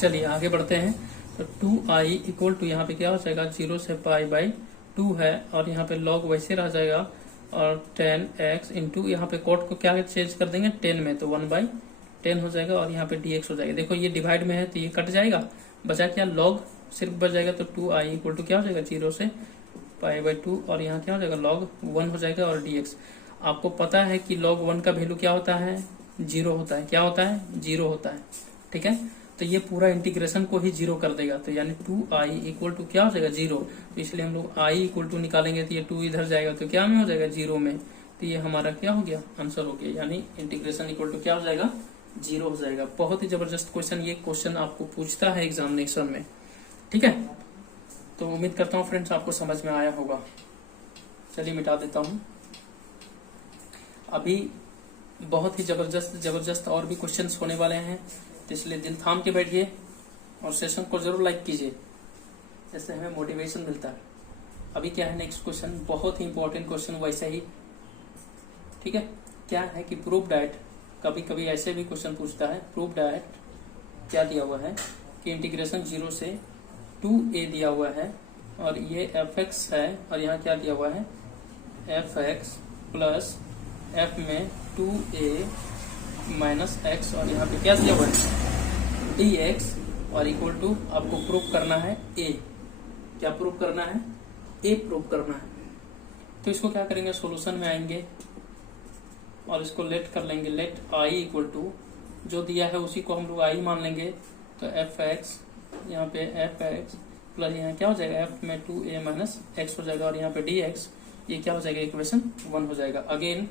चलिए आगे बढ़ते हैं, तो 2i इक्वल टू यहाँ पे क्या हो जाएगा, 0 से π/2 है, और यहाँ पे log वैसे रह जाएगा, और 10x इंटू यहाँ पे cot को क्या चेंज कर देंगे 10 में, तो 1/10 हो जाएगा, और यहाँ पे dx हो जाएगा। देखो ये डिवाइड में है तो ये कट जाएगा, बचा क्या log सिर्फ बच जाएगा, तो 2i इक्वल टू क्या हो जाएगा 0 से π/2, और यहाँ क्या हो जाएगा log 1 हो जाएगा, और dx। आपको पता है कि log 1 का वैल्यू क्या होता है, 0 होता है। क्या होता है, 0 होता है। ठीक है, तो ये पूरा इंटीग्रेशन को ही 0 कर देगा, तो यानी 2i इक्वल टू क्या हो जाएगा 0, तो इसलिए हम लोग i इक्वल टू निकालेंगे तो ये 2 इधर जाएगा तो क्या में हो जाएगा 0 में, तो ये हमारा क्या हो गया आंसर हो गया, यानी इंटीग्रेशन इक्वल टू क्या हो जाएगा 0 हो जाएगा। बहुत ही जबरदस्त क्वेश्चन, ये क्वेश्चन आपको पूछता है एग्जामिनेशन में। ठीक है, तो उम्मीद करता हूँ फ्रेंड्स आपको समझ में आया होगा। चलिए मिटा देता हूँ, अभी बहुत ही जबरदस्त और भी क्वेश्चंस होने वाले हैं, तो इसलिए दिल थाम के बैठिए और सेशन को जरूर लाइक कीजिए, जैसे हमें मोटिवेशन मिलता है। अभी क्या है नेक्स्ट क्वेश्चन, बहुत ही इंपॉर्टेंट क्वेश्चन वैसे ही। ठीक है, क्या है कि प्रूफ डैट, कभी कभी ऐसे भी क्वेश्चन पूछता है, प्रूफ डैट क्या दिया हुआ है कि इंटीग्रेशन 0 से 2a दिया हुआ है, और ये fx है, और यहाँ क्या दिया हुआ है fx प्लस f में 2a माइनस x, और यहाँ पे क्या दिया हुआ है dx, और इक्वल टू आपको प्रूफ करना है a। क्या प्रूफ करना है, a प्रूफ करना है। तो इसको क्या करेंगे, सॉल्यूशन में आएंगे और इसको लेट कर लेंगे, लेट i इक्वल टू जो दिया है उसी को हम लोग i मान लेंगे, तो fx यहाँ पे fx प्लस यहाँ क्या हो जाएगा f में 2a माइनस x हो जाएगा, और यहाँ पे dx, ये क्या हो जाएगा इक्वेशन 1 हो जाएगा। अगेन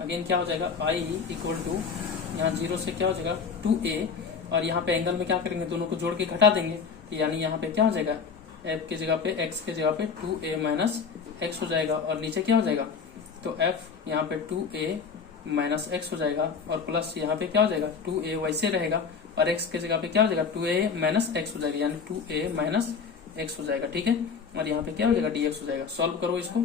अगेन क्या हो जाएगा आई इक्वल टू, यहाँ 0 से क्या हो जाएगा 2a, और यहाँ पे एंगल में क्या करेंगे, दोनों को जोड़ के घटा देंगे, तो यानी यहाँ पे क्या हो जाएगा, f की जगह पे x के जगह पे 2a माइनस एक्स हो जाएगा, और नीचे क्या हो जाएगा, तो f यहाँ पे 2a माइनस एक्स हो जाएगा, और प्लस यहाँ पे क्या हो जाएगा 2a वैसे रहेगा, और x के जगह पे क्या हो जाएगा 2a माइनस एक्स हो जाएगा, यानी 2a माइनस एक्स हो जाएगा। ठीक है, और यहाँ पे क्या हो जाएगा dx हो जाएगा। सॉल्व करो इसको,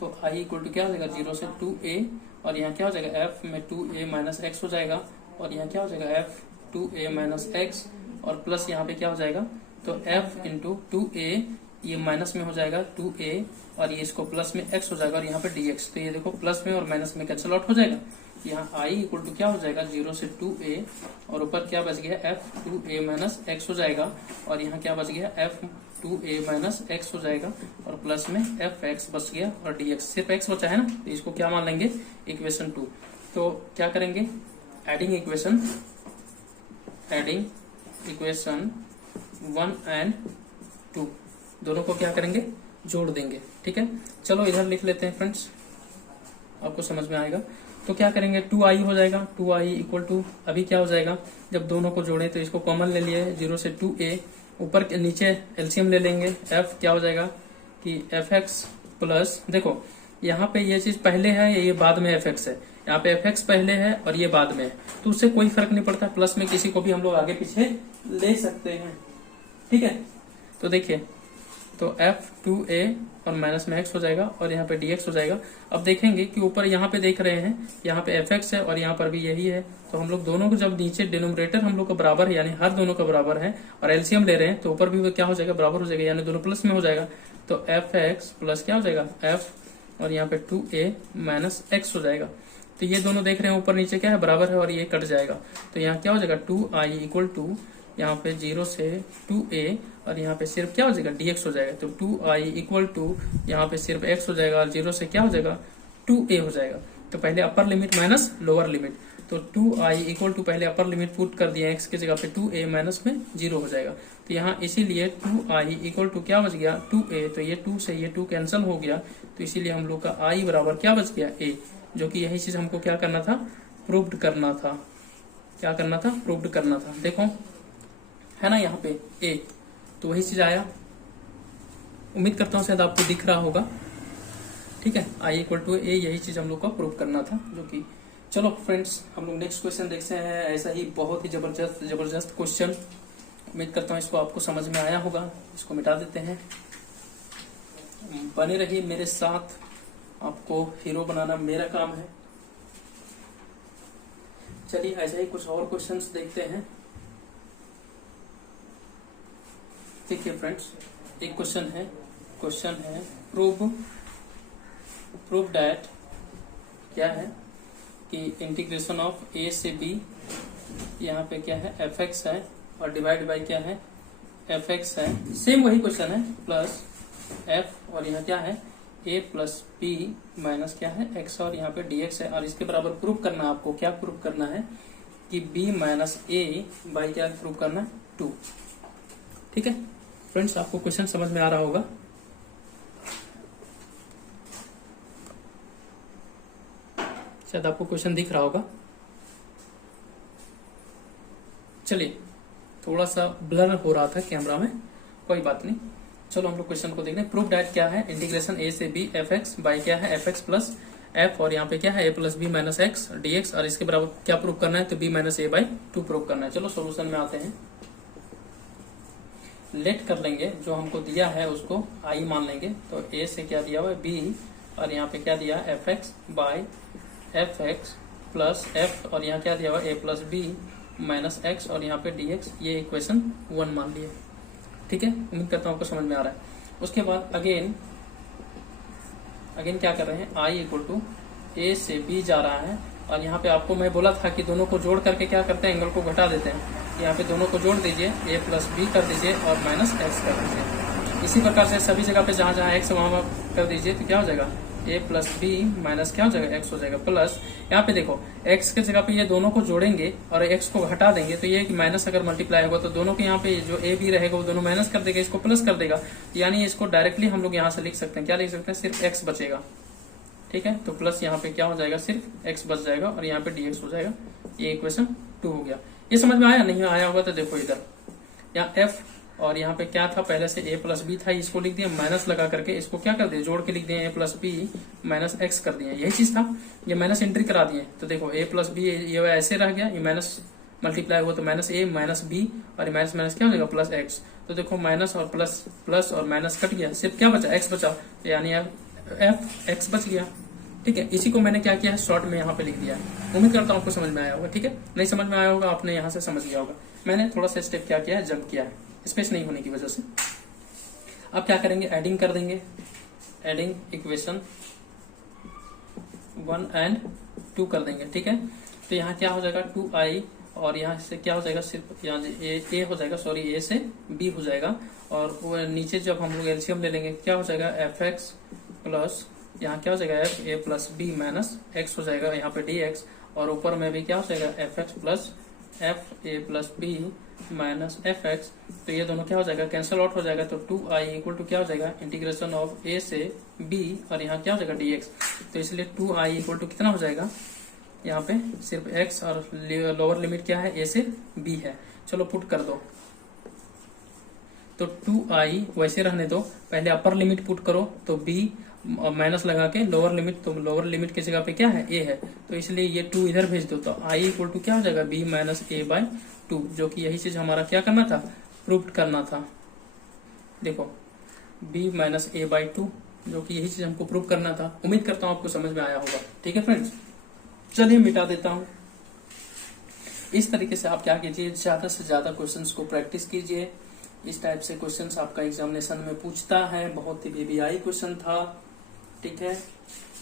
तो i इक्वल टू क्या हो जाएगा 0 से 2a, और यहाँ क्या हो जाएगा f में 2a माइनस एक्स हो जाएगा, और यहाँ क्या हो जाएगा f 2a माइनस एक्स, और प्लस यहाँ पे क्या हो जाएगा, तो f इंटू 2a, ये माइनस में हो जाएगा 2a, और ये इसको प्लस में x हो जाएगा, और यहाँ पे dx, तो ये देखो प्लस में और माइनस में कैंसिल आउट हो जाएगा। यहाँ i इक्वल टू क्या हो जाएगा 0 से 2a, और ऊपर क्या बच गया f 2a माइनस एक्स हो जाएगा, और यहाँ क्या बच गया f 2a माइनस एक्स हो जाएगा, और प्लस में fx बच गया, और dx, सिर्फ x बचा है ना, तो इसको क्या मान लेंगे इक्वेशन 2। तो क्या करेंगे, एडिंग इक्वेशन 1 एंड 2 दोनों को क्या करेंगे, जोड़ देंगे। ठीक है, चलो इधर लिख लेते हैं फ्रेंड्स, आपको समझ में आएगा। तो क्या करेंगे, 2i हो जाएगा, 2i इक्वल टू, अभी क्या हो जाएगा, जब दोनों को जोड़े तो इसको कॉमन ले लिए 0 से 2a, ऊपर के नीचे एलसीएम ले लेंगे, f क्या हो जाएगा कि fx प्लस, देखो यहाँ पे ये चीज पहले है, ये बाद में fx है, यहाँ पे fx पहले है और ये बाद में है, तो उससे कोई फर्क नहीं पड़ता, प्लस में किसी को भी हम लोग आगे पीछे ले सकते हैं। ठीक है, तो देखिए, तो f 2a और माइनस में x हो जाएगा, और यहाँ पे dx हो जाएगा। अब देखेंगे कि ऊपर यहाँ पे देख रहे हैं, यहाँ पे fx है और यहाँ पर भी यही है, तो हम लोग दोनों को जब नीचे डिनोमिनेटर हम लोग का बराबर है, यानी हर दोनों का बराबर है, और एलसीएम ले रहे हैं, तो ऊपर भी क्या हो जाएगा, बराबर हो जाएगा, यानी दोनों प्लस में हो जाएगा। तो fx प्लस क्या हो जाएगा f, और यहाँ पे 2a माइनस एक्स हो जाएगा। तो ये दोनों देख रहे हैं ऊपर नीचे क्या है, बराबर है, और ये कट जाएगा, तो यहाँ क्या हो जाएगा 2i इक्वल टू, यहाँ पे 0 से 2a, और यहाँ पे सिर्फ क्या हो जाएगा dx हो जाएगा, तो 2i इक्वल टू, यहाँ पे सिर्फ x हो जाएगा, और 0 से क्या हो जाएगा 2a हो जाएगा। तो पहले upper limit minus lower limit, तो 2i इक्वल टू, पहले अपर लिमिट पुट कर दिया, x की जगह पे 2a माइनस में 0 हो जाएगा, तो यहाँ इसीलिए 2i इक्वल टू क्या बच गया 2a, तो ये 2 से ये 2 कैंसिल हो गया, तो इसीलिए हम लोग का i बराबर क्या बच गया a, जो कि यही चीज हमको क्या करना था, प्रूव्ड करना था। क्या करना था, प्रूव्ड करना था। देखो है ना यहाँ पे a, तो वही चीज आया, उम्मीद करता हूँ शायद आपको दिख रहा होगा। ठीक है, i इक्वल टू a, यही चीज हम लोग को प्रूव करना था, जो कि, चलो फ्रेंड्स हम लोग नेक्स्ट क्वेश्चन देखते हैं। ऐसा ही बहुत ही जबरदस्त क्वेश्चन, उम्मीद करता हूँ इसको आपको समझ में आया होगा। इसको मिटा देते हैं, बने रहिए मेरे साथ, आपको हीरो बनाना मेरा काम है। चलिए ऐसा ही कुछ और क्वेश्चंस देखते हैं। देखिए फ्रेंड्स, एक क्वेश्चन है प्रूव दैट, क्या है कि इंटीग्रेशन ऑफ a से b, यहाँ पे क्या है fx है, और डिवाइड बाय क्या है fx है, सेम वही क्वेश्चन है, प्लस f, और यहाँ क्या है a प्लस b माइनस क्या है x, और यहाँ पे dx है, और इसके बराबर प्रूव करना है आपको। क्या प्रूव करना है कि b माइनस a बाई क्या प्रूव करना है 2। ठीक है फ्रेंड्स, आपको क्वेश्चन समझ में आ रहा होगा। शायद आपको क्वेश्चन दिख रहा होगा। चलिए, थोड़ा सा ब्लर हो रहा था कैमरा में, कोई बात नहीं। चलो हम लोग क्वेश्चन को देखते हैं। प्रूफ दैट क्या है, इंटीग्रेशन a से b fx बाई क्या है fx प्लस f, और यहाँ पे क्या है a plus b minus x dx, और इसके बराबर क्या प्रूफ करना है, तो b minus a by 2 proof करना है। चलो सोल्यूशन में आते हैं। लेट कर लेंगे, जो हमको दिया है उसको i मान लेंगे, तो a से क्या दिया हुआ है b, और यहाँ पे क्या दिया है fx by fx plus f, और यहाँ क्या दिया हुआ है a plus b minus x, और यहाँ पे dx, ये इक्वेशन 1 मान लिया। ठीक है, उम्मीद करता हूँ आपको समझ में आ रहा है। उसके बाद अगेन क्या कर रहे हैं, i इक्वल टू a से b जा रहा है, और यहाँ पे आपको मैं बोला था कि दोनों को जोड़ करके क्या करते हैं, एंगल को घटा देते हैं। यहाँ पे दोनों को जोड़ दीजिए, a प्लस बी कर दीजिए और माइनस एक्स कर दीजिए। इसी प्रकार से सभी जगह पे जहाँ जहाँ एक्स वहाँ कर दीजिए, तो क्या हो जाएगा a प्लस बी माइनस क्या हो जाएगा एक्स हो जाएगा, प्लस यहाँ पे देखो x के जगह पे ये दोनों को जोड़ेंगे और x को घटा देंगे, तो ये कि माइनस अगर मल्टीप्लाई होगा तो दोनों के यहाँ पे जो a b रहेगा वो दोनों माइनस कर देगा, इसको प्लस कर देगा, यानी इसको डायरेक्टली हम लोग यहाँ से लिख सकते हैं। क्या लिख सकते हैं, सिर्फ x बचेगा। ठीक है। तो प्लस यहाँ पे क्या हो जाएगा, सिर्फ x बच जाएगा और यहाँ पे dx हो जाएगा। ये इक्वेशन 2 हो गया। ये समझ में आया? नहीं आया होगा तो देखो इधर, यहाँ f और यहाँ पे क्या था, पहले से a प्लस बी था, इसको लिख दिया माइनस लगा करके, इसको क्या कर दिया, जोड़ के लिख दिया a plus B minus X कर दिया। यही चीज था, ये माइनस एंट्री करा दिए। तो देखो a प्लस बी ये ऐसे रह गया, ये माइनस मल्टीप्लाई हुआ तो माइनस ए माइनस बी और माइनस माइनस क्या हो जाएगा, प्लस एक्स। तो देखो माइनस और प्लस और माइनस कट गया, सिर्फ क्या बचा, एक्स बचा, यानी एफ एक्स बच गया। ठीक है, इसी को मैंने क्या किया है, शॉर्ट में यहाँ पे लिख दिया है। उम्मीद करता हूँ आपको समझ में आया होगा। ठीक है, नहीं समझ में आया होगा, आपने यहाँ से समझ लिया होगा। मैंने थोड़ा सा स्टेप क्या किया है, जंप किया है स्पेस नहीं होने की वजह से। अब क्या करेंगे, एडिंग कर देंगे, एडिंग इक्वेशन 1 एंड 2 कर देंगे। ठीक है, तो यहाँ क्या हो जाएगा 2i और यहाँ से क्या हो जाएगा, सिर्फ यहाँ ए हो जाएगा, सॉरी ए से बी हो जाएगा। और वो नीचे जब हम लोग एलसीएम ले लेंगे क्या हो जाएगा, एफ एक्स प्लस यहाँ क्या हो जाएगा, F A plus B minus X हो जाएगा, यहाँ पे डी एक्स। और ऊपर में भी क्या हो जाएगा, F X plus F A plus B minus F X. तो ये दोनों क्या हो जाएगा, कैंसिल आउट हो जाएगा। तो 2i इक्वल टू क्या हो जाएगा, इंटीग्रेशन ऑफ ए से बी और यहाँ क्या हो जाएगा डी एक्स। तो इसलिए 2i इक्वल टू कितना हो जाएगा, यहाँ पे सिर्फ x और लोअर लिमिट क्या है, a से b है। चलो पुट कर दो, तो 2i वैसे रहने दो, पहले अपर लिमिट पुट करो तो b माइनस लगा के लोअर लिमिट, तो लोअर लिमिट की जगह पे क्या है, a है, तो इसलिए ये 2 इधर भेज दो। तो i इक्वल टू क्या हो जाएगा, b माइनस a बाई 2, जो कि यही चीज हमारा क्या करना था, प्रूव करना था। देखो b माइनस a बाई 2, जो कि यही चीज हमको प्रूव करना था। उम्मीद करता हूँ आपको समझ में आया होगा। ठीक है फ्रेंड्स, चलिए मिटा देता हूं। इस तरीके से आप क्या कीजिए, ज्यादा से ज्यादा क्वेश्चंस को प्रैक्टिस कीजिए। इस टाइप से क्वेश्चंस आपका एग्जामिनेशन में पूछता है, बहुत ही वीवीआई क्वेश्चन था। ठीक है,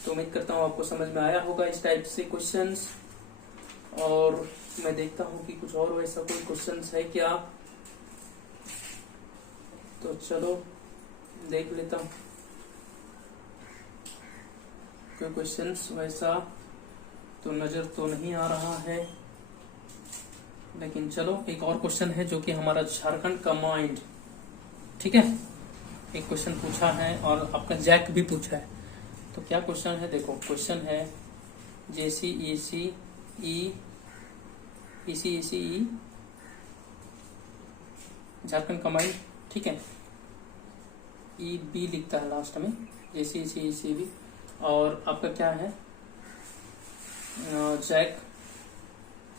तो उम्मीद करता हूं आपको समझ में आया होगा इस टाइप से क्वेश्चंस। और मैं देखता हूं कि कुछ और वैसा कोई क्वेश्चंस है क्या, तो चलो देख लेता हूं कोई क्वेश्चंस वैसा तो नजर तो नहीं आ रहा है, लेकिन चलो एक और क्वेश्चन है जो कि हमारा झारखंड का माइंड। ठीक है, एक क्वेश्चन पूछा है और आपका जैक भी पूछा है। तो क्या क्वेश्चन है, देखो क्वेश्चन है JCEC ECECE झारखंड का माइंड। ठीक है, EB लिखता है लास्ट में, JCEC ECB। और आपका क्या है, जैक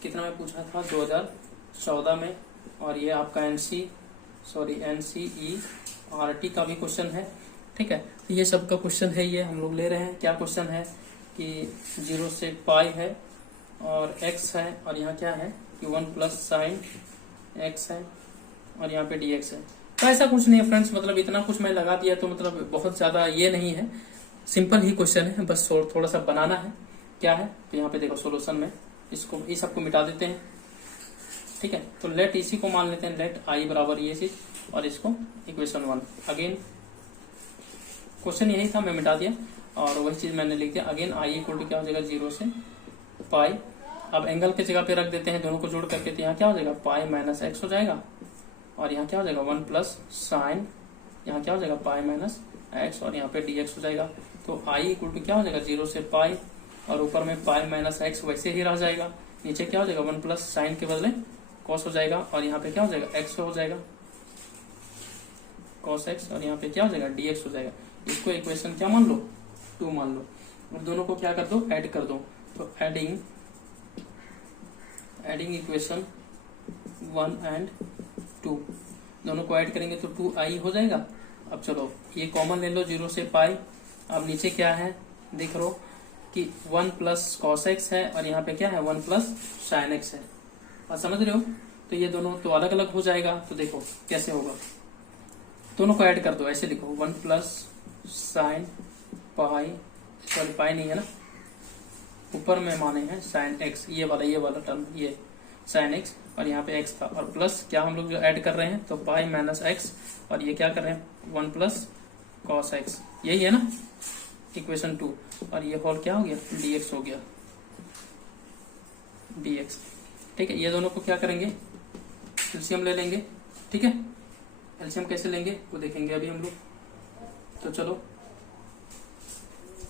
कितना में पूछा था, 2014 में। और ये आपका NCERT का भी क्वेश्चन है। ठीक है, तो ये सब का क्वेश्चन है, ये हम लोग ले रहे हैं। क्या क्वेश्चन है कि 0 से पाई है और x है, और यहाँ क्या है कि 1 प्लस साइन x है और यहाँ पे dx है। तो ऐसा कुछ नहीं है फ्रेंड्स, मतलब इतना कुछ मैं लगा दिया तो मतलब बहुत ज्यादा ये नहीं है, सिंपल ही क्वेश्चन है, बस थोड़ा सा बनाना है। क्या है, तो यहाँ पे देखो सोल्यूशन में इसको इस सबको मिटा देते हैं। ठीक है, तो लेट इसी को मान लेते हैं, लेट i बराबर ये चीज और इसको इक्वेशन 1। अगेन क्वेश्चन यही था, मैं मिटा दिया और वही चीज मैंने लिख दिया। अगेन i इक्वल टू क्या हो जाएगा, 0 से पाई। अब एंगल की जगह पे रख देते हैं दोनों को जोड़ करके, तो यहाँ क्या हो जाएगा, पाई माइनस एक्स हो जाएगा और यहाँ क्या हो जाएगा 1 प्लस साइन, यहाँ क्या हो जाएगा पाई माइनस एक्स और यहाँ पे dx हो जाएगा। तो i इक्वल टू क्या हो जाएगा, 0 से पाई और ऊपर में पाई माइनस एक्स वैसे ही रह जाएगा। नीचे क्या हो जाएगा, 1 प्लस साइन के बदले कॉस हो जाएगा और यहाँ पे क्या हो जाएगा, एक्स हो जाएगा, कॉस एक्स। और यहाँ पे क्या हो जाएगा, dx हो जाएगा। इसको इक्वेशन क्या मान लो, 2 मान लो। और दोनों को क्या कर दो, ऐड कर दो। तो एडिंग इक्वेशन 1 एंड 2, दोनों को ऐड करेंगे तो 2i हो जाएगा। अब चलो ये कॉमन ले लो, 0 से पाई। अब नीचे क्या है, देख लो कि 1 प्लस कॉस एक्स है और यहाँ पे क्या है, 1 प्लस साइन एक्स है। और समझ रहे हो, तो ये दोनों तो अलग अलग हो जाएगा। तो देखो कैसे होगा, दोनों को ऐड कर दो, ऐसे लिखो 1 प्लस साइन पाई, सॉरी पाई नहीं है ना, ऊपर में माने हैं साइन एक्स, ये वाला टर्म, ये साइन एक्स और यहाँ पे एक्स था, और प्लस क्या हम लोग जो ऐड कर रहे हैं, तो पाई माइनस एक्स और ये क्या कर रहे हैं, 1 प्लस कॉस एक्स, यही है ना इक्वेशन 2। और ये होल क्या हो गया, dx हो गया, dx। ठीक है, ये दोनों को क्या करेंगे, एलसीएम ले लेंगे। ठीक है, एलसीएम कैसे लेंगे वो देखेंगे अभी हम लोग। तो चलो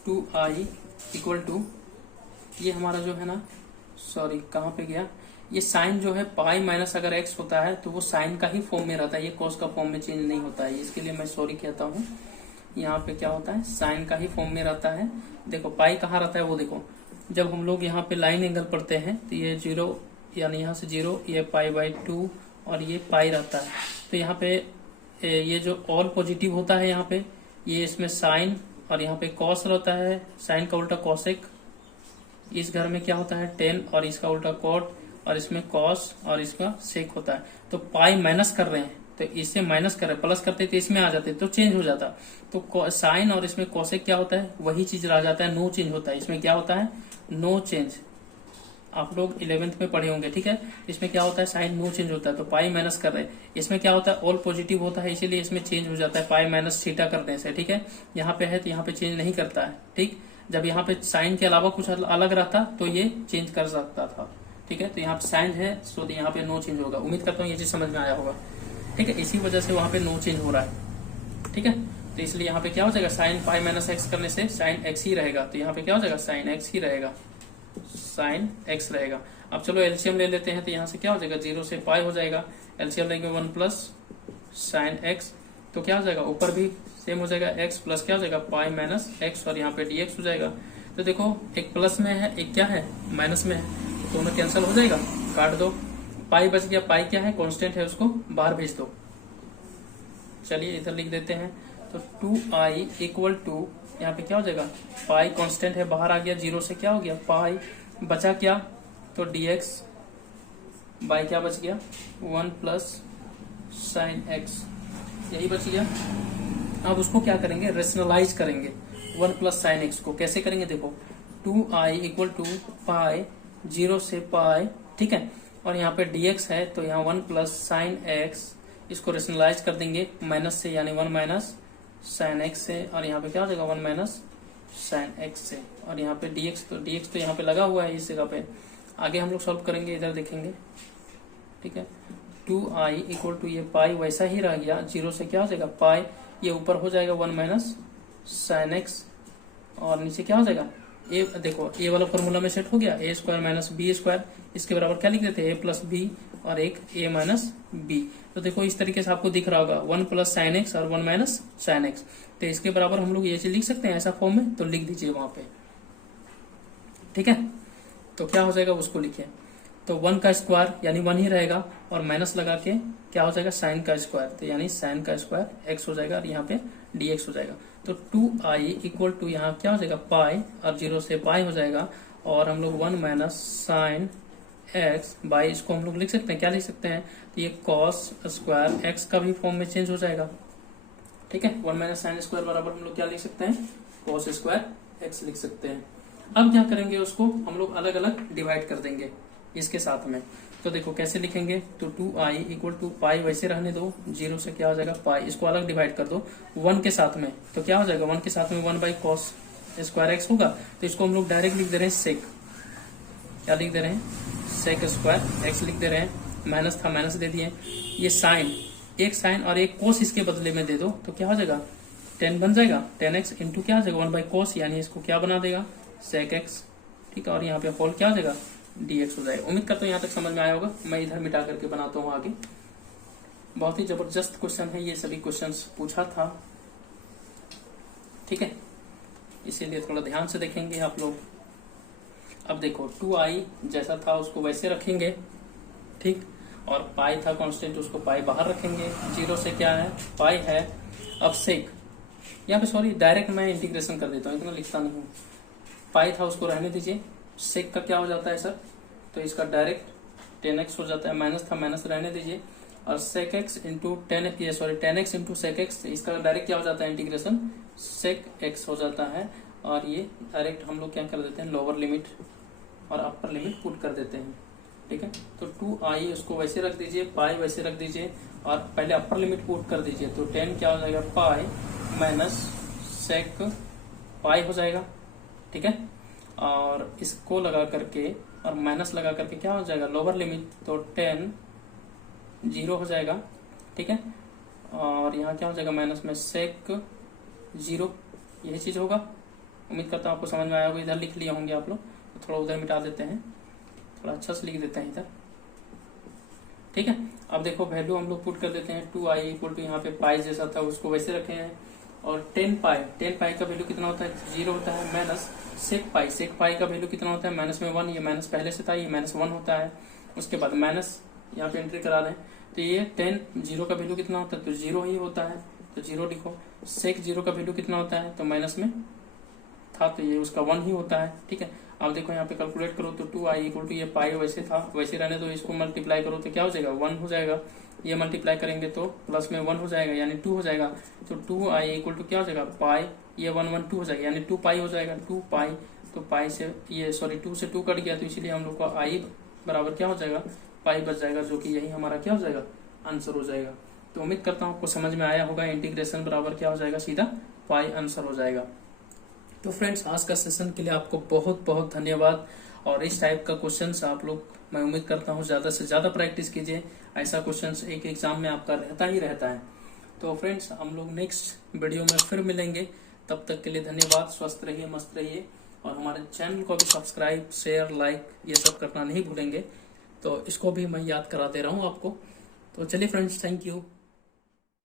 2i इक्वल टू ये हमारा जो है ना, सॉरी कहाँ पे गया, ये साइन जो है पाई माइनस अगर एक्स होता है तो वो साइन का ही फॉर्म में रहता है, ये कॉस का फॉर्म में चेंज नहीं होता है, इसके लिए मैं सॉरी कहता हूँ। यहाँ पे क्या होता है, साइन का ही फॉर्म में रहता है। देखो पाई कहाँ रहता है वो देखो, जब हम लोग यहाँ पे लाइन एंगल पढ़ते हैं तो ये 0 यानी यहाँ से 0, ये पाई/2 और ये पाई रहता है। तो यहाँ पे ये जो ऑल पॉजिटिव होता है यहाँ पे, ये इसमें साइन और यहाँ पे कॉस रहता है, साइन का उल्टा कॉसेक। इस घर में क्या होता है 10 और इसका उल्टा कॉट, और इसमें कॉस और इसका सेक होता है। तो पाई माइनस कर रहे हैं तो इससे माइनस कर रहे हैं, प्लस करते तो इसमें आ जाते तो चेंज हो जाता। तो साइन और इसमें कॉसेक क्या होता है, वही चीज रह जाता है, नो चेंज होता है। इसमें क्या होता है, नो चेंज। आप लोग 11th में पढ़े होंगे, ठीक है। इसमें क्या होता है, साइन नो चेंज होता है, तो पाई माइनस कर रहे हैं। इसमें क्या होता है, ऑल पॉजिटिव होता है, इसीलिए इसमें चेंज हो जाता है पाई माइनस थीटा करने से, ठीक है। यहाँ पे है तो यहाँ पे चेंज नहीं करता है, ठीक। जब यहाँ पे साइन के अलावा कुछ अलग रहता तो ये चेंज कर सकता था, ठीक है। तो यहाँ पे साइन है तो यहाँ पे नो चेंज होगा। उम्मीद करता हूँ ये चीज समझ में आया होगा, ठीक है। इसी वजह से वहां पे नो चेंज हो रहा है, ठीक है। तो इसलिए यहाँ पे क्या हो जाएगा, साइन पाई माइनस एक्स करने से साइन एक्स ही रहेगा, तो यहाँ पे क्या हो जाएगा, साइन एक्स ही रहेगा, साइन एक्स रहेगा। अब चलो एलसीएम ले लेते हैं, तो यहाँ से क्या हो जाएगा, 0 से पाई हो जाएगा, एलसीएम लेंगे 1 प्लस साइन एक्स, तो क्या हो जाएगा, ऊपर भी सेम हो जाएगा, एक्स प्लस क्या हो जाएगा, पाई माइनस एक्स, और यहाँ पे डीएक्स हो जाएगा। तो देखो एक प्लस में है, एक क्या है, माइनस में है, दोनों कैंसिल हो जाएगा, काट दो, पाई बच गया। पाई क्या है, कांस्टेंट है, उसको बाहर भेज दो। चलिए इधर लिख देते हैं, तो 2i इक्वल टू, यहाँ पे क्या हो जाएगा, पाई कांस्टेंट है, बाहर आ गया, 0 से क्या हो गया, पाई, बचा क्या, तो dx बाई क्या बच गया, 1 प्लस साइन एक्स, यही बच गया। अब उसको क्या करेंगे, रेशनलाइज करेंगे 1 प्लस साइन एक्स को। कैसे करेंगे, देखो 2i इक्वल टू पाई 0 से पाई, ठीक है, और यहाँ पे dx है तो यहाँ 1 प्लस साइन एक्स, इसको रेशनलाइज कर देंगे माइनस से, यानी 1 माइनस साइन एक्स से, और यहाँ पे क्या हो जाएगा 1 माइनस साइन एक्स से, और यहाँ पे dx तो यहाँ पे लगा हुआ है इस जगह पे। आगे हम लोग सॉल्व करेंगे, इधर देखेंगे, ठीक है। 2i इक्वल टू, ये पाई वैसा ही रह गया, 0 से क्या हो जाएगा पाई, ये ऊपर हो जाएगा 1 माइनस साइन एक्स, और नीचे क्या हो जाएगा, ए, देखो ए वाला फॉर्मूला में सेट हो गया, ए स्क्वायर माइनस बी स्क्वायर, इसके बराबर क्या लिख देते हैं, ए प्लस बी और एक ए माइनस बी। तो देखो इस तरीके से आपको दिख रहा होगा 1 प्लस साइन एक्स और 1 माइनस साइन एक्स, तो इसके बराबर हम लोग ये चीज लिख सकते हैं ऐसा फॉर्म में, तो लिख दीजिए वहां पे, ठीक है। तो क्या हो जाएगा उसको लिखिए, तो 1 का स्क्वायर यानी 1 ही रहेगा, और माइनस लगा के क्या हो जाएगा, साइन का स्क्वायर, तो यानी साइन का स्क्वायर एक्स हो जाएगा, और यहाँ पे dx हो जाएगा। तो 2i इक्वल टू, यहाँ क्या हो जाएगा पाई, और 0 से पाई हो जाएगा, और हम लोग 1 माइनस साइन एक्स बाई, इसको हम लोग लिख सकते हैं, क्या लिख सकते हैं, तो ये कॉस स्क्वायर एक्स का भी फॉर्म में चेंज हो जाएगा, ठीक है। 1 माइनस साइन स्क्वायर बराबर हम लोग क्या लिख सकते हैं, कॉस स्क्वायर एक्स लिख सकते हैं। अब क्या करेंगे, उसको हम लोग अलग अलग डिवाइड कर देंगे इसके साथ में। तो देखो कैसे लिखेंगे, तो 2i इक्वल टू पाई वैसे रहने दो, 0 से क्या हो जाएगा पाई, इसको अलग डिवाइड कर दो 1 के साथ में, तो क्या हो जाएगा 1 के साथ में 1 बाई कॉस स्क्वायर एक्स होगा, तो इसको हम लोग डायरेक्ट लिख दे रहे हैं सेक, क्या लिख दे रहे हैं, सेक स्क्वायर एक्स लिख दे रहे हैं, माइनस था माइनस दे दिए, ये साइन, एक साइन और एक कोस इसके बदले में दे दो, तो क्या हो जाएगा 10 बन जाएगा, 10x इंटू क्या हो जाएगा 1 बाई कोस, यानी इसको क्या बना देगा, सेक एक्स, ठीक है, और यहाँ पे होल क्या हो जाएगा dx हो जाएगा। उम्मीद करता हूँ यहाँ तक समझ में आया होगा। मैं इधर मिटा करके बनाता हूँ आगे। बहुत ही जबरदस्त क्वेश्चन है, ये सभी क्वेश्चंस पूछा था, ठीक है, इसीलिए थोड़ा ध्यान से देखेंगे आप लोग। अब देखो 2i जैसा था उसको वैसे रखेंगे, ठीक, और पाई था कांस्टेंट, उसको पाई बाहर रखेंगे, 0 से क्या है पाई है। अब सेक, यहाँ पे सॉरी डायरेक्ट मैं इंटीग्रेशन कर देता हूँ, इतना लिखता नहीं हूँ, पाई था उसको रहने दीजिए, सेक का क्या हो जाता है सर, तो इसका डायरेक्ट 10x हो जाता है, माइनस था माइनस रहने दीजिए, और sec X into 10x into sec X, इसका डायरेक्ट क्या हो जाता है इंटीग्रेशन, सेक एक्स हो जाता है, और ये डायरेक्ट हम लोग क्या कर देते हैं, लोअर लिमिट और अपर लिमिट पुट कर देते हैं, ठीक है। तो 2i उसको वैसे रख दीजिए, पाई वैसे रख दीजिए, और पहले अपर लिमिट पुट कर दीजिए, तो 10 क्या हो जाएगा पाई माइनस सेक पाई हो जाएगा, ठीक है, और इसको लगा करके और माइनस लगा करके क्या हो जाएगा लोअर लिमिट, तो 10 0 हो जाएगा, ठीक है, और यहाँ क्या हो जाएगा माइनस में सेक 0, यही चीज होगा, उम्मीद करता हूँ आपको समझ में आया होगा। इधर लिख लिए होंगे आप लोग, तो थोड़ा उधर मिटा देते हैं, थोड़ा अच्छा से लिख देते हैं इधर, ठीक है। अब देखो वैल्यू हम लोग पुट कर देते हैं 2i इक्वल टू यहाँ पे पाई जैसा था उसको वैसे रखे हैं, और 10 पाई का वैल्यू कितना होता है, 0 होता है, माइनस सेक पाई का वैल्यू कितना होता है, माइनस में 1, ये माइनस पहले से था, ये माइनस 1 होता है। उसके बाद माइनस यहाँ पे एंट्री करा दें, तो ये 10 0 का वैल्यू कितना होता है, तो 0 ही होता है, तो 0 लिखो। सेक 0 का वैल्यू कितना होता है, तो माइनस में था, तो ये उसका 1 ही होता है, ठीक है। अब देखो यहाँ पे कैलकुलेट करो तो 2i इक्वल टू ये पाई वैसे था वैसे रहने दो, इसको मल्टीप्लाई करो तो क्या हो जाएगा, 1 हो जाएगा। ये मल्टीप्लाई करेंगे तो प्लस में 1 हो जाएगा, यानी 2 हो जाएगा। तो 2i इक्वल टू क्या हो जाएगा, पाई, ये 1 1 2 हो जाएगा, यानी 2 पाई हो जाएगा, 2 पाई। तो पाई से ये सॉरी 2 से 2 कट गया, तो इसीलिए हम लोग को i बराबर क्या हो जाएगा, पाई बच जाएगा, जो कि यही हमारा क्या हो जाएगा, आंसर हो जाएगा। तो उम्मीद करता हूँ आपको समझ में आया होगा। इंटीग्रेशन बराबर क्या हो जाएगा, सीधा पाई आंसर हो जाएगा। तो फ्रेंड्स आज का सेशन के लिए आपको बहुत बहुत धन्यवाद, और इस टाइप का क्वेश्चंस आप लोग, मैं उम्मीद करता हूँ ज्यादा से ज्यादा प्रैक्टिस कीजिए। ऐसा क्वेश्चंस एक एग्जाम में आपका रहता ही रहता है। तो फ्रेंड्स हम लोग नेक्स्ट वीडियो में फिर मिलेंगे, तब तक के लिए धन्यवाद। स्वस्थ रहिए, मस्त रहिए, और हमारे चैनल को भी सब्सक्राइब, शेयर, लाइक ये सब करना नहीं भूलेंगे। तो इसको भी मैं याद करा दे रहा हूँ आपको। तो चलिए फ्रेंड्स, थैंक यू।